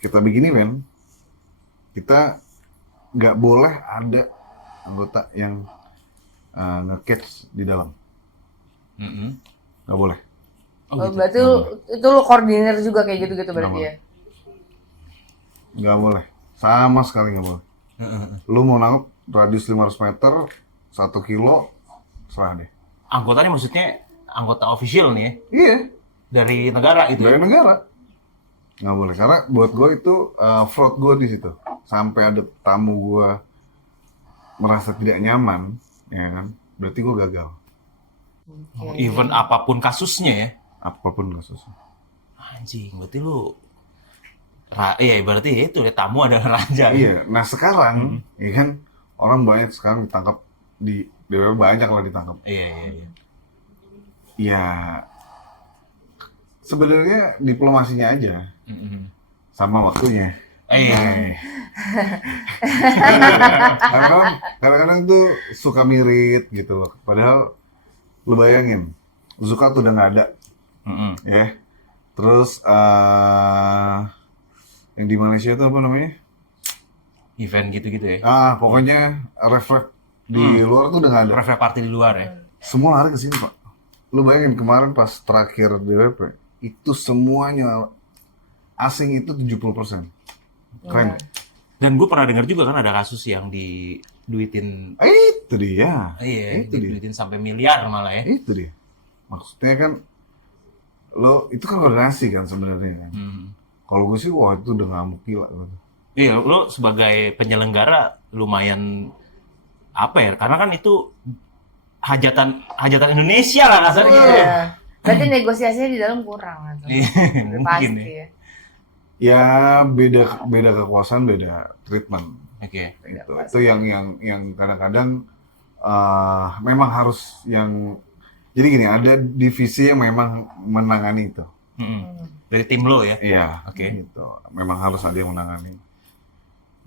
kita bikin event, kita nggak boleh ada anggota yang nge-catch di dalam, nggak boleh. Oh, berarti itu lu koordinir juga kayak gitu-gitu berarti ya? Nggak boleh, sama sekali nggak boleh. Lu mau nangkep radius 500 meter, 1 kilo, serah deh. Anggotanya maksudnya anggota official nih ya? Iya, Dari negara itu. dari negara. Nggak boleh, karena buat gue itu fraud gue di situ. Sampai ada tamu gue merasa tidak nyaman, ya kan? Berarti gue gagal. Even apapun kasusnya ya. Apapun kasusnya. Anjing, berarti lu iya berarti itu ya tamu adalah raja. Iya, nah sekarang, ya kan, orang banyak sekarang ditangkap di DWP, banyak lah ditangkap. Iya. Ya, sebenarnya diplomasinya aja, sama waktunya. Iya. Kadang-kadang tuh suka mirip gitu loh. Padahal lu bayangin, Zuka tuh udah nggak ada, ya. Terus yang di Malaysia tuh apa namanya? Event gitu-gitu ya. Pokoknya refleks di luar tuh udah nggak ada. Refleks party di luar ya. Semua lari ke sini, Pak. Lu bayangin kemarin pas terakhir DWP, itu semuanya asing itu 70%. Keren. Dan gue pernah dengar juga kan ada kasus yang diduitin. Itu dia. Iya, Itu dia. diduitin sampai miliar malah ya. Itu dia. Maksudnya kan lo itu kan koordinasi kan sebenarnya kan. Kalau gue sih wah itu udah ngamuk gila gitu. Iya, lo sebagai penyelenggara lumayan apa ya? Karena kan itu hajatan Indonesia lah rasanya gitu. Iya. Berarti negosiasinya di dalam kurang atau? Iya, mungkin Pasti ya. ya. Ya beda kekuasaan, beda treatment. Oke. Itu yang kadang-kadang memang harus yang jadi gini, ada divisi yang memang menangani itu. Dari tim lo ya. Iya. Oke. Gitu. Memang harus ada yang menangani.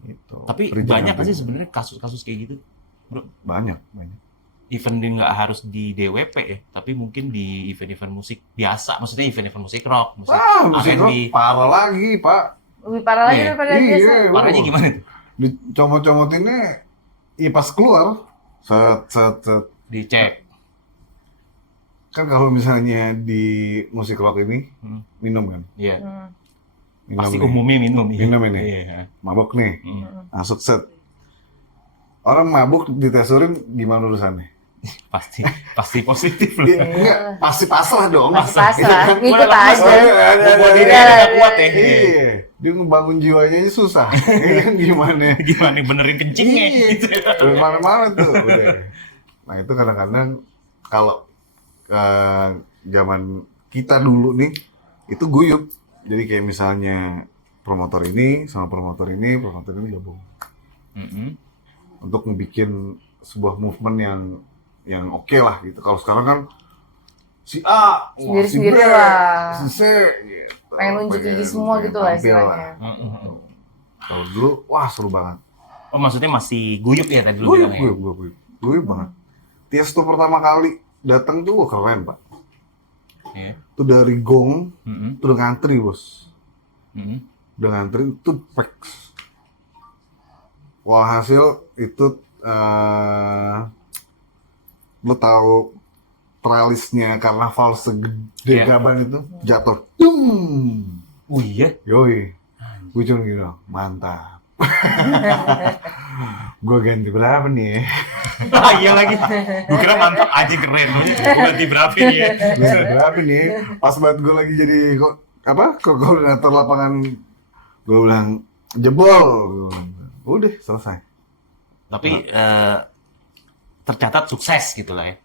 Gitu. Tapi Perizinan banyak kan tim. sih sebenarnya kasus-kasus kayak gitu, bro. Banyak. Even nggak harus di DWP ya, tapi mungkin di event-event musik biasa. Maksudnya event-event musik rock, musik Musik rock R&B. parah lagi, Pak. Lebih parah lagi Iya. daripada Iya. biasa. Parahnya gimana tuh? Dicomot-comotinnya, pas keluar, set. Dicek. Kan kalau misalnya di musik rock ini, minum kan? Iya. Minum Pasti nih. umumnya minum. Iya. Minum ini. Iya. Mabok nih, masuk set. Orang mabuk ditesurin gimana urusannya? Pasti positif loh. Dia enggak, pasti pasrah dong. Masih pasrah, Kan? ngikut Gua dalam aja. Bobot diri Iya, nggak kuat ya. Iya, dia ngebangun jiwanya aja susah. Iya kan gimana? Gimana benerin kencingnya Iya. gitu. Dari mana-mana tuh. Udah. Nah itu kadang-kadang kalau zaman kita dulu nih, itu guyup. Jadi kayak misalnya promotor ini sama promotor ini gabung. Untuk ngebikin sebuah movement yang oke lah gitu. Kalau sekarang kan si A, Sendiri-sendiri si B, lah. si C, gitu. Pengen nunjuk gigi semua pengen gitu lah tampil istilahnya. Kalau dulu, wah seru banget. Oh maksudnya masih guyup ya tadi lu bilang ya? Guyup banget. Tiesto pertama kali datang tuh wah, keren Pak. Iya. Itu dari gong, itu udah ngantri bos. Udah ngantri, itu pack. Wah hasil itu lo tahu tralisnya karnaval segede gaban itu jatuh. Oh iya? Yoi. Gue cuma gitu, mantap. Gue ganti berapa nih ya? Iya lagi. Gue kira mantap aja keren. Gue ganti berapa nih ya? Gue ganti berapa nih? Pas banget gue lagi jadi koordinator lapangan, gue bilang jebol. Udah selesai. Tapi tercatat sukses gitu lah ya.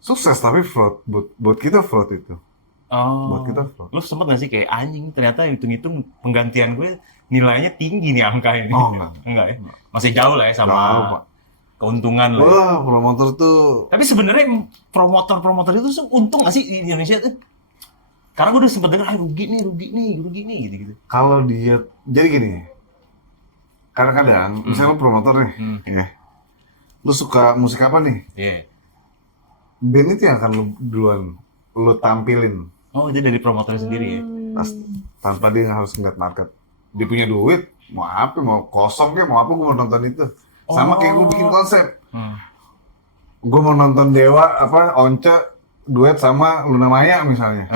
Sukses tapi fraud. Buat kita fraud itu. Oh. Buat kita fraud. Lu sempet gak sih kayak anjing ternyata hitung-hitung penggantian gue nilainya tinggi nih angka ini. Oh enggak. Enggak ya? Masih jauh lah ya sama Jauh, Pak. keuntungan lah. Ya. Wah promotor tuh Tapi sebenarnya promotor itu untung gak sih di Indonesia tuh? Karena gue udah sempet denger, rugi nih, gitu-gitu. Kalau dia, jadi gini, kadang-kadang, misalnya lu promotor nih, ya, lu suka musik apa nih? Iya. Band itu yang akan lu tampilin Oh, itu dari promotornya sendiri ya? tanpa dia harus ngeliat market. Dia punya duit, mau apa, mau kosong kayak, mau apa, gue mau nonton itu. Sama kayak gue bikin konsep. Gue mau nonton Dewa, Once, duet sama Luna Maya misalnya.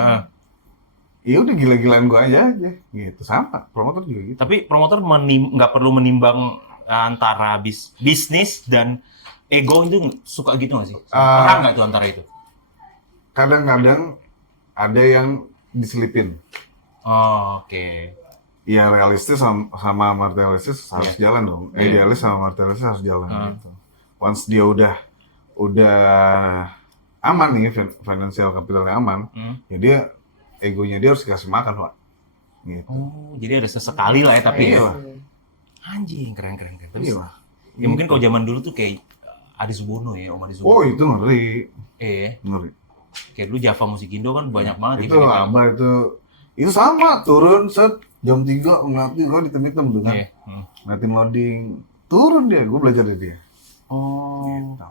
Ya udah gila-gilaan gue aja, gitu. Sama, promotor juga gitu. Tapi promotor nggak perlu menimbang antara bisnis dan ego itu suka gitu nggak sih? Pernah nggak tuh antara itu? Kadang-kadang ada yang diselipin. Oh, oke. Ya realistis sama materialistis harus jalan dong. Idealis sama materialistis harus jalan. Gitu. Once dia udah aman nih, financial capitalnya aman, ya dia egonya dia harus dikasih makan, Pak. Gitu. Oh, jadi ada sesekali lah ya, tapi Iya. anjing keren. Terus, Iya. ya mungkin kalau zaman dulu tuh kayak Adi Subono ya, Om Adi Subono. Oh itu ngeri, ngeri. Kayak dulu Java Musik Indo kan banyak banget Itu event-event. apa itu sama turun set jam 3 ngeliatin gue hitam-hitam tuh kan, Iya. ngeliatin loading, turun dia, gue belajar dari dia. Oh. Gitu.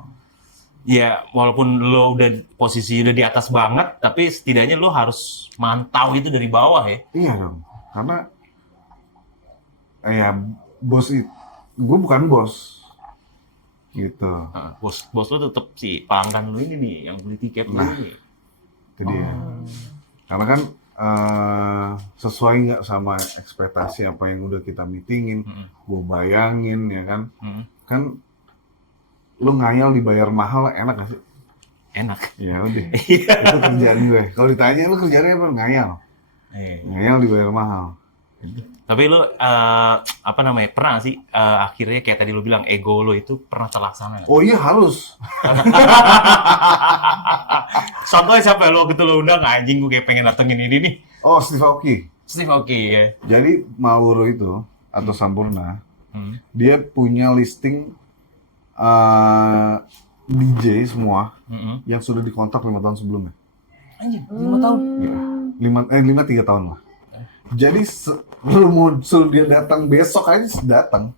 Ya, walaupun lo posisi udah di atas banget, tapi setidaknya lo harus mantau itu dari bawah ya. Iya dong, karena ya gue bukan bos, gitu. Nah, bos lo tetap si pelanggan lo ini nih yang beli tiket lo Nah. ini. Itu dia. Karena kan sesuai nggak sama ekspektasi apa yang udah kita meetingin, gue bayangin ya kan, kan lu ngayal dibayar mahal enak gak sih? Enak. Ya udah, itu kerjaan gue. Kalau ditanya lu kerjanya apa? Ngayal. Ngayal dibayar mahal. Tapi lo pernah nggak sih akhirnya kayak tadi lo bilang ego lo itu pernah terlaksana? Oh iya harus. Contohnya siapa lo gitu lo undang anjing gue kayak pengen datengin ini nih. Oh Steve Aoki. Steve Aoki ya. Jadi Marlboro itu atau Sampurna, dia punya listing DJ semua yang sudah dikontak 5 tahun sebelumnya. Anjing, 5 tahun? Ya, 3 tahun lah. Jadi lu mau suruh dia datang besok aja datang.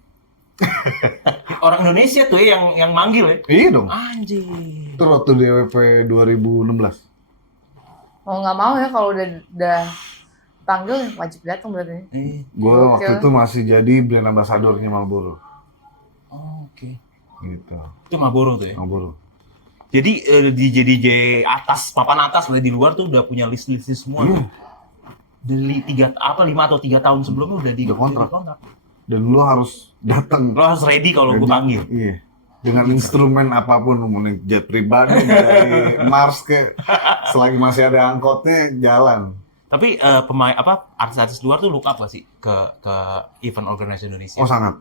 Orang Indonesia tuh ya yang manggil ya? Iya dong. Anjing. Itu waktu DWP 2016. Mau nggak mau ya kalau udah panggil wajib datang berarti. Gue waktu itu masih jadi brand ambassadornya Marlboro. Oh, oke. Gitu. Itu Marlboro tuh ya? Marlboro. Jadi DJ atas, papan atas lah di luar tuh udah punya list semua. Iya. Dari 5 atau 3 tahun sebelumnya udah di kontrak. kontrak. Dan lu harus datang. Lo harus ready kalau gue panggil. Iya. Dengan instrumen apapun, mau naik jet pribadi dari Mars selagi masih ada angkotnya jalan. Tapi artis-artis luar tuh look up gak sih ke event organizer Indonesia? Oh sangat.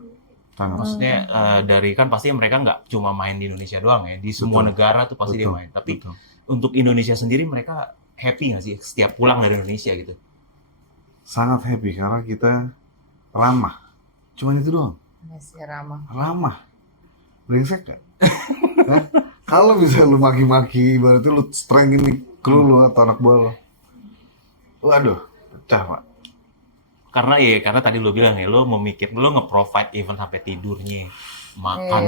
Maksudnya dari kan pasti mereka nggak cuma main di Indonesia doang ya, di semua negara tuh pasti dia main. Tapi untuk Indonesia sendiri mereka happy nggak sih setiap pulang dari Indonesia gitu? Sangat happy karena kita ramah. Cuman itu doang. Masih ramah. Ramah. Brengsek gak? Kalau bisa lu maki-maki, berarti lu strengin kru lu atau anak buah lu. Waduh, pecah Pak. Karena tadi lo bilang ya, lo nge-provide even sampai tidurnya, makan.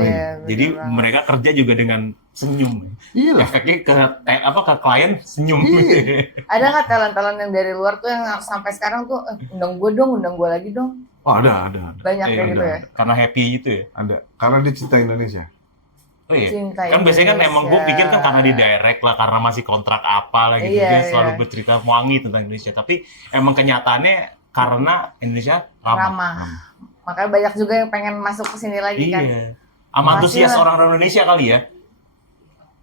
Jadi mereka kerja juga dengan senyum. Iya lah. Efeknya ke klien senyum. Iya. Ada nggak talent-talent yang dari luar tuh yang sampai sekarang tuh undang gue lagi dong. Oh ada. Banyak kayak gitu ya. Karena happy gitu ya. Ada. Karena dia cinta Indonesia. Oh iya. Cinta Kan biasanya kan emang gue Indonesia. pikir kan karena di direct lah, karena masih kontrak apa lah gitu, Iya, dia selalu iya. bercerita wangi tentang Indonesia. Tapi emang kenyataannya karena Indonesia ramah. Makanya banyak juga yang pengen masuk ke sini lagi kan. Iya. Sama antusias Makasih lah. orang Indonesia kali ya.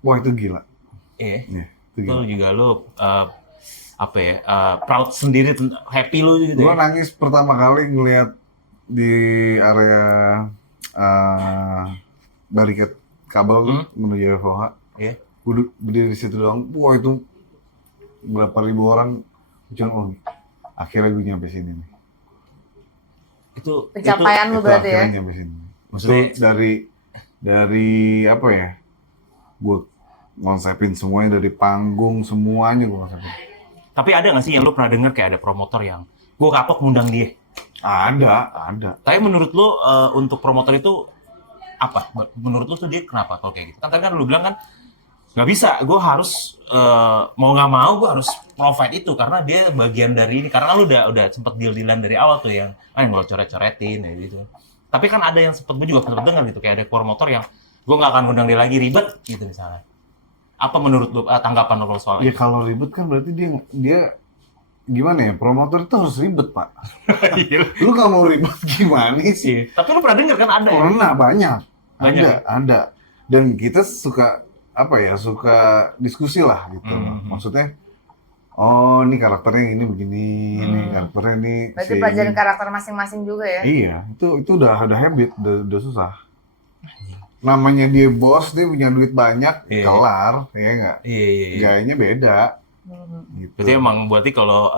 Wah itu gila. Iya. Iya, itu Itu gila. juga lo proud sendiri, happy lo gitu Gua ya. nangis pertama kali ngeliat di area bariket kabel tuh menuju FOH. Iya. Gue berdiri di situ doang. Wah itu berapa ribu orang. Jangan akhirnya gue nyampe sini nih. Itu Pencapaian lu Itu berarti ya. akhirnya nyampe sini. Maksudnya- Itu dari apa ya? Gue ngonsepin semuanya dari panggung semuanya gue ngonsepin. Tapi ada nggak sih yang lu pernah denger kayak ada promotor yang gue kapok ngundang dia? Ada. Tapi menurut lu untuk promotor itu apa? Menurut lu tuh dia kenapa kalau kayak gitu? Kan tadi kan lu bilang kan nggak bisa, gue harus mau nggak mau gue harus provide itu karena dia bagian dari ini. Karena lu udah sempet deal-dealan dari awal tuh yang gue coret-coretin ya gitu. Tapi kan ada yang gue juga pernah dengar gitu kayak ada promotor yang gue nggak akan ngundang dia lagi, ribet gitu misalnya. Apa menurut lu tanggapan lu soal Ya itu? kalau ribet kan berarti dia gimana ya? Promotor itu harus ribet, Pak. Iya. Lu nggak mau ribet gimana sih? Tapi lu pernah denger kan ada ya? Pernah banyak. Banyak. Ada. Dan kita suka suka diskusi lah gitu. Maksudnya, oh ini karakternya ini begini, ini karakternya ini Berarti si pelajaran ini. karakter masing-masing juga ya? Iya, itu udah habit, udah susah. Namanya dia bos, dia punya duit banyak, Iya. kelar, ya nggak? Iya. Gayanya beda. Hmm. Gitu. Berarti emang kalau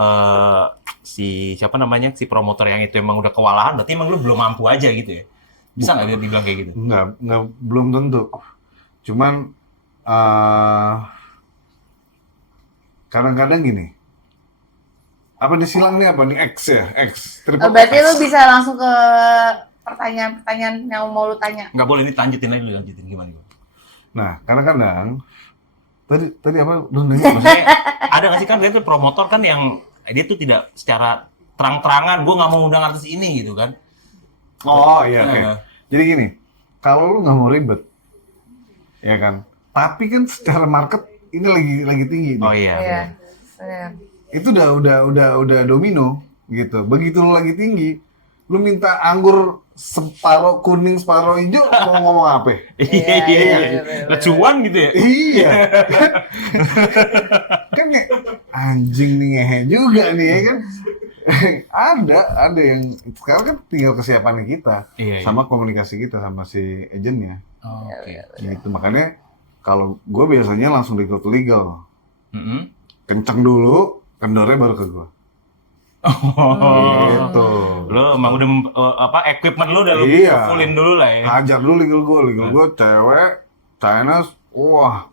si siapa namanya si promotor yang itu emang udah kewalahan, berarti emang lu belum mampu aja gitu ya? Bisa nggak dia dibilang kayak gitu? Nggak, belum tentu. Cuman kadang-kadang gini. Apa nih silang nih apa nih X ya? X. Triple Berarti X. lu bisa langsung ke pertanyaan-pertanyaan yang mau lu tanya. Nggak boleh, ini lanjutin aja, lu lanjutin gimana? Nah, kadang-kadang tadi apa? Lu nanya? Maksudnya ada nggak sih kan dia tuh promotor kan yang dia tuh tidak secara terang-terangan gue nggak mau undang artis ini gitu kan? Oh iya, oke. Nah. Jadi gini, kalau lu nggak mau ribet, ya kan? Tapi kan secara market ini lagi tinggi nih. Oh iya. Iya. benar. Itu udah domino gitu. Begitu lu lagi tinggi, lu minta anggur separuh kuning separuh hijau mau ngomong apa? Iya. benar. Lecuan gitu ya? Iya. Kan kayak anjing nih ngehe juga nih ya kan. ada yang sekarang kan tinggal kesiapannya kita Iya. sama komunikasi kita sama si agentnya Oh, oke. gitu. Makanya kalau gue biasanya langsung legal Mm-mm. kenceng dulu, kendornya baru ke gue Oh. gitu. Lo emang udah equipment lo udah lo Iya. fullin dulu lah ya. Hajar dulu legal gue cewek China, wah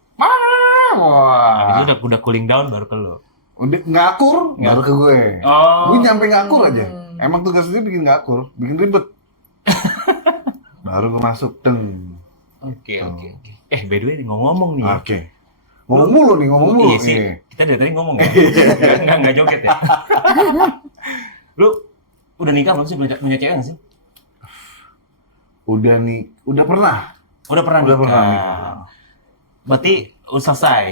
Habis itu udah cooling down baru ke lo. udah ngakur baru ke gue. Oh. Gue nyampe ngakur aja. Emang tugas dia bikin ngakur, bikin ribet. Baru gue masuk, deng. Oke. By the way ngomong nih. Oke. Ngomong mulu nih. Iya sih. Kita dari tadi ngomong ya. Nggak joget ya. Lu udah nikah belum sih? Punya cewek nggak sih? Udah pernah. Udah pernah Udah nikah. pernah nikah. Berarti udah selesai.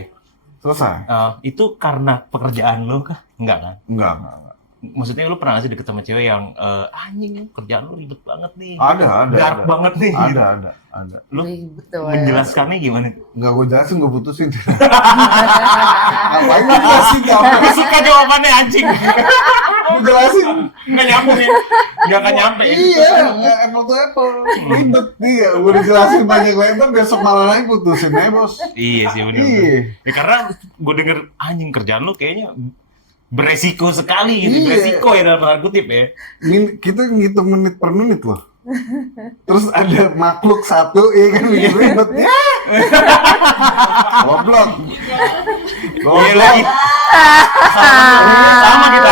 Selesai? Itu karena pekerjaan lo kah? Enggak kan? Enggak. Maksudnya lu pernah nggak sih deket sama cewek yang anjing kerjaan lu ribet banget nih. Ada. Dark banget nih. gitu. Ada. Lu Betul. menjelaskannya gimana? Enggak gue jelasin, gue putusin. Ngapain gue jelasin? Aku suka jawabannya anjing. Gue jelasin. Nggak nyambung ya? Nggak akan nyampe. Iya, nggak apple to apple. Ribet nih ya. Gue dijelasin banyak lebar, besok malah lagi putusin ya bos. Iya sih bener. Iya. Ya, karena gue denger anjing kerjaan lu kayaknya beresiko sekali gitu. Iya. Beresiko ya dalam tanda kutip ya. Kita ngitung menit per menit loh. Terus ada makhluk satu, ya kan bikin ribet. Ya. Goblok. Iya lagi. Sama kita.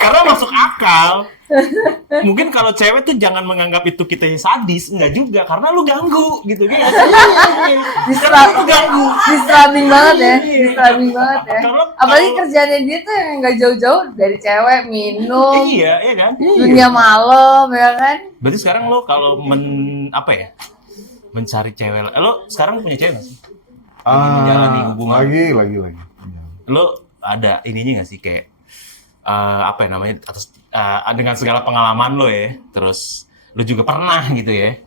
Karena masuk akal. Mungkin kalau cewek tuh jangan menganggap itu kita sadis, enggak juga, karena lu ganggu gitu kan. Karena lu ganggu. Disturbing banget ya, disturbing banget ya. Kalau- Apalagi kerjaannya dia tuh yang nggak jauh-jauh dari cewek, minum, Iya, iya kan? dunia malam, ya kan? Berarti sekarang lo kalau mencari cewek, lo sekarang punya cewek nggak sih? Menjalani hubungan. Lagi. Lo ada ininya nggak sih kayak dengan segala pengalaman lo ya, terus lo juga pernah gitu ya,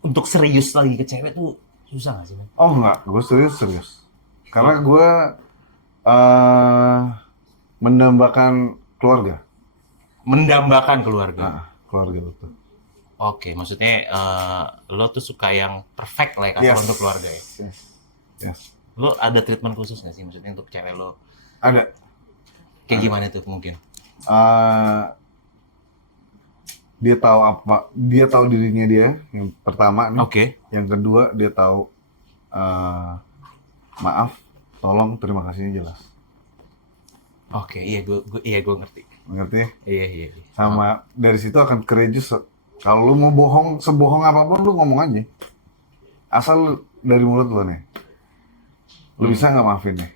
untuk serius lagi ke cewek tuh susah nggak sih? Man? Oh enggak, gue serius. Karena gue mendambakan keluarga. Mendambakan keluarga. Nah, keluarga betul. Oke, maksudnya lo tuh suka yang perfect lah ya Yes. untuk keluarga ya. Yes. Lo ada treatment khusus nggak sih maksudnya untuk cewek lo? Ada. Kayak gimana tuh mungkin? Dia tahu dirinya dia yang pertama nih. Oke. Yang kedua dia tahu maaf, tolong, terima kasihnya jelas. Oke, gue ngerti. Ngerti ya? Iya. Sama dari situ akan courageous. Kalau lu mau bohong, sebohong apapun lu ngomong aja. Asal dari mulut lu nih. Lu bisa nggak maafin nih?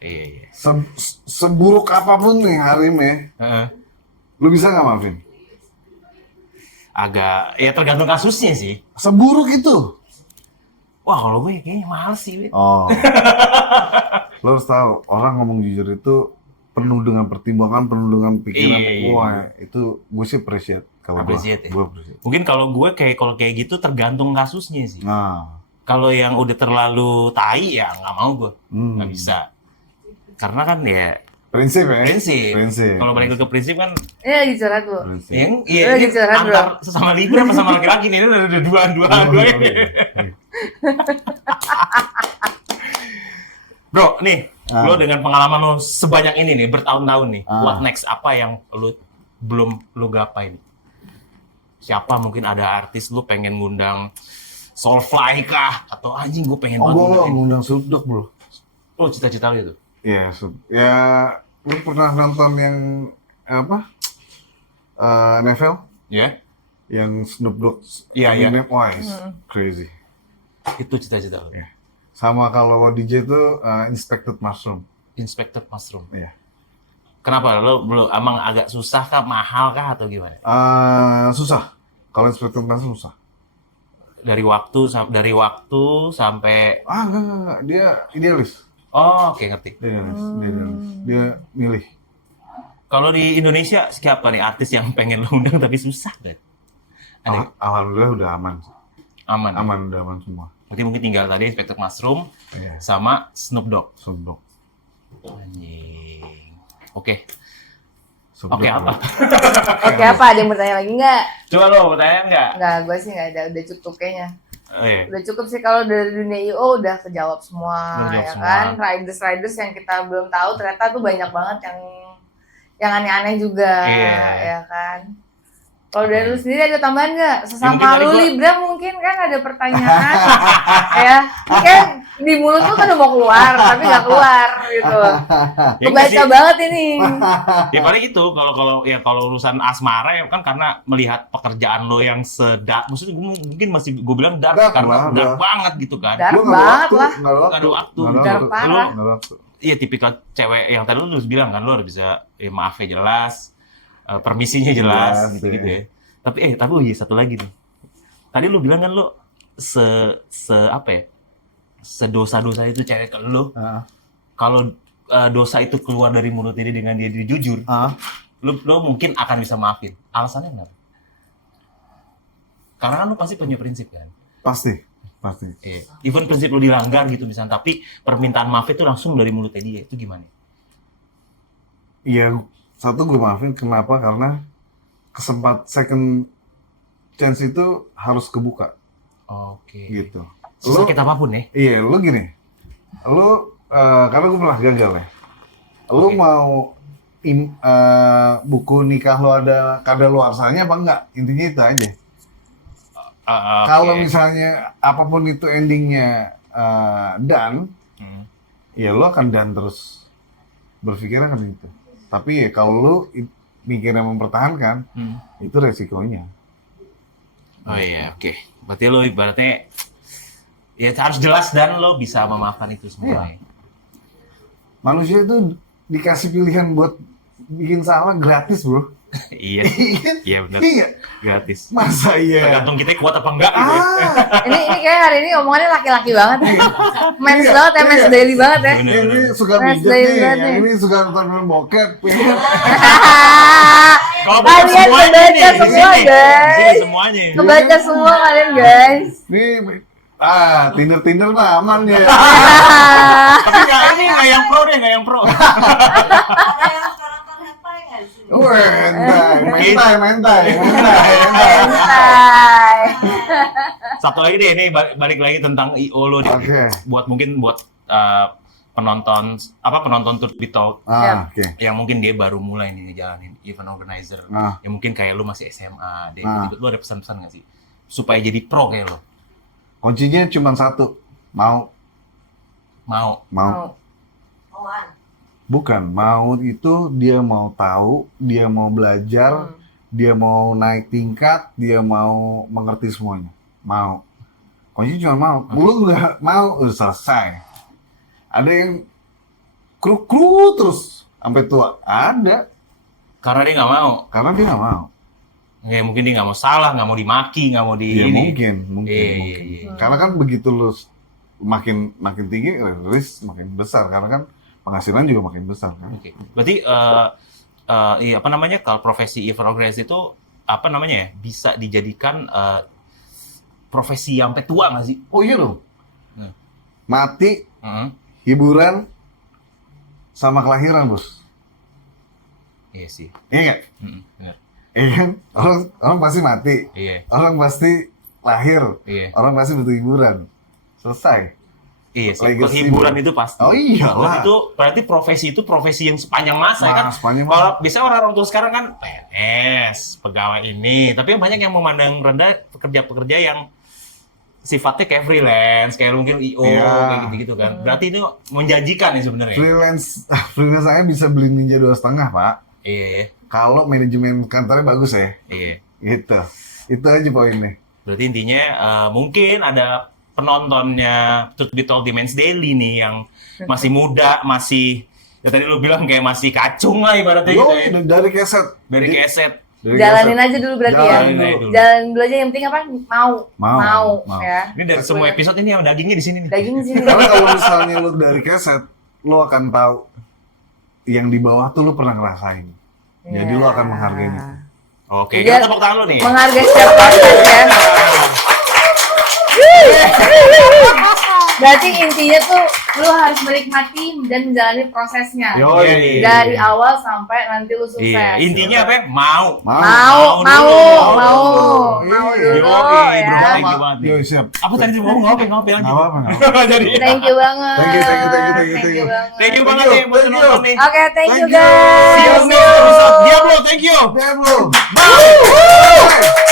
Iya. Seburuk apapun nih Harimnya, Heeh. lu bisa nggak maafin? Agak, ya tergantung kasusnya sih. Seburuk itu. Wah, kalau gue kayaknya males sih, Wit. Oh. Lo harus tahu, orang ngomong jujur itu penuh dengan pertimbangan, penuh dengan pikiran. Iya. Wah, itu gue sih appreciate. Kalau Appreciate ya? gue appreciate. Mungkin kalau gue kalau kayak gitu tergantung kasusnya sih. Nah, Kalau yang udah terlalu tai ya nggak mau gue, nggak hmm. bisa. Karena kan ya Prinsip ya? prinsip. Kalau balik ke prinsip kan, Ini lagi curhat bu. Prinsip. iya Lagi curhat, bro. antar sesama Libra apa sama laki-laki nih, ini udah dua. Bro, nih, lo dengan pengalaman lo sebanyak ini nih, bertahun-tahun nih, what next? Apa yang lo belum lo gapai nih? Siapa mungkin ada artis lo pengen ngundang Soulfly kah? Atau anjing gue pengen Oh, banget gue ngundang Snoop Dogg, bro. lo cita-cita lo itu? Iya, ya, lu pernah nonton yang apa? Neville? Ya, Yang Snoop Dogg? Iya. Eminem? Wah, it's crazy. itu cita-cita lo. Iya. Sama kalau DJ itu Inspected Mushroom. Inspector Mushroom. Iya. Kenapa? Lo belum emang agak susah kah, mahal kah atau gimana? Susah. Kalau Inspected Mushroom susah. Dari waktu sampai Enggak. Dia idealis. oh, oke ngerti. Dia milih. Kalau di Indonesia siapa nih artis yang pengen lo undang tapi susah kan? Ada Alhamdulillah udah aman. aman. Udah aman semua. Berarti mungkin tinggal tadi Inspector Mushroom Iya. sama Snoop Dogg. Snoop Dogg. Anjing. Oke. Snoop Oke Dogg apa? Oke apa? Ada yang bertanya lagi nggak? Coba lo bertanya nggak? Nggak, gue sih nggak ada. Udah cukup kayaknya. Oh, iya. Udah cukup sih kalau dari dunia IO udah kejawab semua, Udah kejawab ya semua. kan? Riders yang kita belum tahu ternyata tuh banyak banget yang aneh-aneh juga, Iya. ya kan? Kalau dari lu sendiri ada tambahan nggak? Ya, Sesama mungkin tadi lu gua- Libra mungkin kan ada pertanyaan, ya? Kan di mulut tuh kan udah mau keluar, tapi nggak keluar gitu. Ya, Kebaca sih. banget ini. Ya paling itu kalau urusan asmara ya kan karena melihat pekerjaan lo yang maksudnya mungkin masih gue bilang dark Dark karena lah, dark dark. banget gitu kan. Dark Lu nggak ada banget waktu, lah. nggak ada Nggak ada waktu. Dark parah. Nggak ada waktu. Iya tipikal cewek yang tadi lu bilang kan lo harus bisa maaf ya jelas, permisinya jelas Jelas, gitu-gitu ya. ya. Tapi satu lagi nih. Tadi lu bilang kan lo apa ya? Sedosa-dosa itu cewek ke lo. Kalau dosa itu keluar dari mulut dia dengan dia jujur, lo mungkin akan bisa maafin. Alasannya kenapa? Karena kan lo pasti punya prinsip kan. Pasti. Iya. Even prinsip lo dilanggar gitu misalnya, tapi permintaan maaf itu langsung dari mulutnya dia. Itu gimana? Iya, satu gue maafin kenapa? Karena second chance itu harus kebuka Oke. gitu. Sesakit apapun ya. Iya, lu gini. Karena gue pernah gagal ya. Lu Oke. mau buku nikah lo ada kadaluarsanya apa enggak? Intinya itu aja. Oke. Kalau misalnya apapun itu endingnya done, ya lo akan done terus. Berpikirnya kan itu. Tapi ya kalau lo mikirnya mempertahankan, itu resikonya. Oh iya, oke. Berarti lo ibaratnya ya harus jelas dan lo bisa memaafkan itu semua. Iya. Manusia itu dikasih pilihan buat bikin salah gratis, bro. Iya, iya benar. Iya. Gratis. Masa iya? Tergantung kita kuat apa enggak gitu. Ya. Ini kayak hari ini omongannya laki-laki banget. Mens Iya, banget ya, mens iya. daily banget ya. Bener. Ini suka Mas pijat Dayu nih, banget yang nih. ini suka nonton bokep. Kalau Kalian semuanya kebaca nih, di semua, sini. guys. Di sini semuanya. Kebaca semua kalian guys. Nih, Tinder mah aman ya. Tapi nggak yang pro deh, nggak yang pro. Ada yang sekarang hentai nggak di sini? Mentai. Santai. Satu lagi deh, ini balik lagi tentang IO lo deh. Oke. Buat penonton Truth Be Told Oke. yang mungkin dia baru mulai nih ngejalanin event organizer. Ya mungkin kayak lu masih SMA deh. Lu ada pesan-pesan nggak sih supaya jadi pro kayak lo? Kuncinya cuma satu. Mau. Mauan. Bukan, mau itu dia mau tahu, dia mau belajar, dia mau naik tingkat, dia mau mengerti semuanya. Mau. Kunci cuma mau. Lu nggak mau, udah selesai. Ada yang kru terus sampai tua. Ada. Karena dia nggak mau. Karena dia nggak mau. Ya, mungkin dia nggak mau salah, nggak mau dimaki, nggak mau di Ya ini. mungkin. Iya. Karena kan begitu lu makin tinggi, risk makin besar. Karena kan penghasilan juga makin besar kan. Oke. Berarti iya, apa namanya, kalau profesi e-progress itu apa namanya ya, bisa dijadikan profesi yang sampai tua nggak sih? Oh iya loh. Mati, Heeh. hiburan, sama kelahiran, Bos. Iya sih. Iya nggak? Benar. Iya kan? Orang pasti mati. Iya. Orang pasti lahir. Iya. Orang pasti butuh hiburan. Selesai. Iya sih. Legacy. Hiburan itu pasti. Oh iyalah. Berarti profesi itu profesi yang sepanjang masa ya kan? Sepanjang Kalau masa. biasanya orang tua sekarang kan PNS, pegawai ini, tapi banyak yang memandang rendah pekerja-pekerja yang sifatnya kayak freelance, kayak mungkin IO, Iya. kayak gitu-gitu kan. Berarti itu menjanjikan ya sebenarnya. Freelance saya bisa beli Ninja 2,5, Pak. Iya, Kalau manajemen kantornya bagus ya. iya. Gitu. Itu aja poinnya. Berarti intinya mungkin ada penontonnya Truth Be Told di Men's Daily nih yang masih muda, masih ya tadi lu bilang kayak masih kacung lah ibaratnya gitu ya. Dari keset. Dari keset. Dari Jalanin keset. aja dulu berarti ya. Jalanin dulu. Jalanin dulu aja, yang penting apa? Mau Mau. ya. Ini dari semua episode ini yang dagingnya di sini nih. Daging sini. Karena kalau misalnya lu dari keset, lu akan tahu yang di bawah tuh lu pernah ngerasain. Jadi lu akan menghargainya. Oke, Dia- kita tepuk tangan lu nih. Menghargai setiap proses ya. Berarti intinya tuh lu harus menikmati dan menjalani prosesnya. Yoi. Dari awal sampai nanti lu Iya, sukses. intinya apa? Mau. Mau Iya. dulu Yoi, bro. ya. Thank you banget nih. Yoi, siap. Apa tadi mau ngopi aja. Nggak apa-apa. Jadi. Thank you banget. Thank you. Thank you banget. Thank you banget Thank nih you, buat thank nonton you. nih. Oke, thank you Thank you. guys. See you next episode. Diablo, thank you. Diablo. Bye.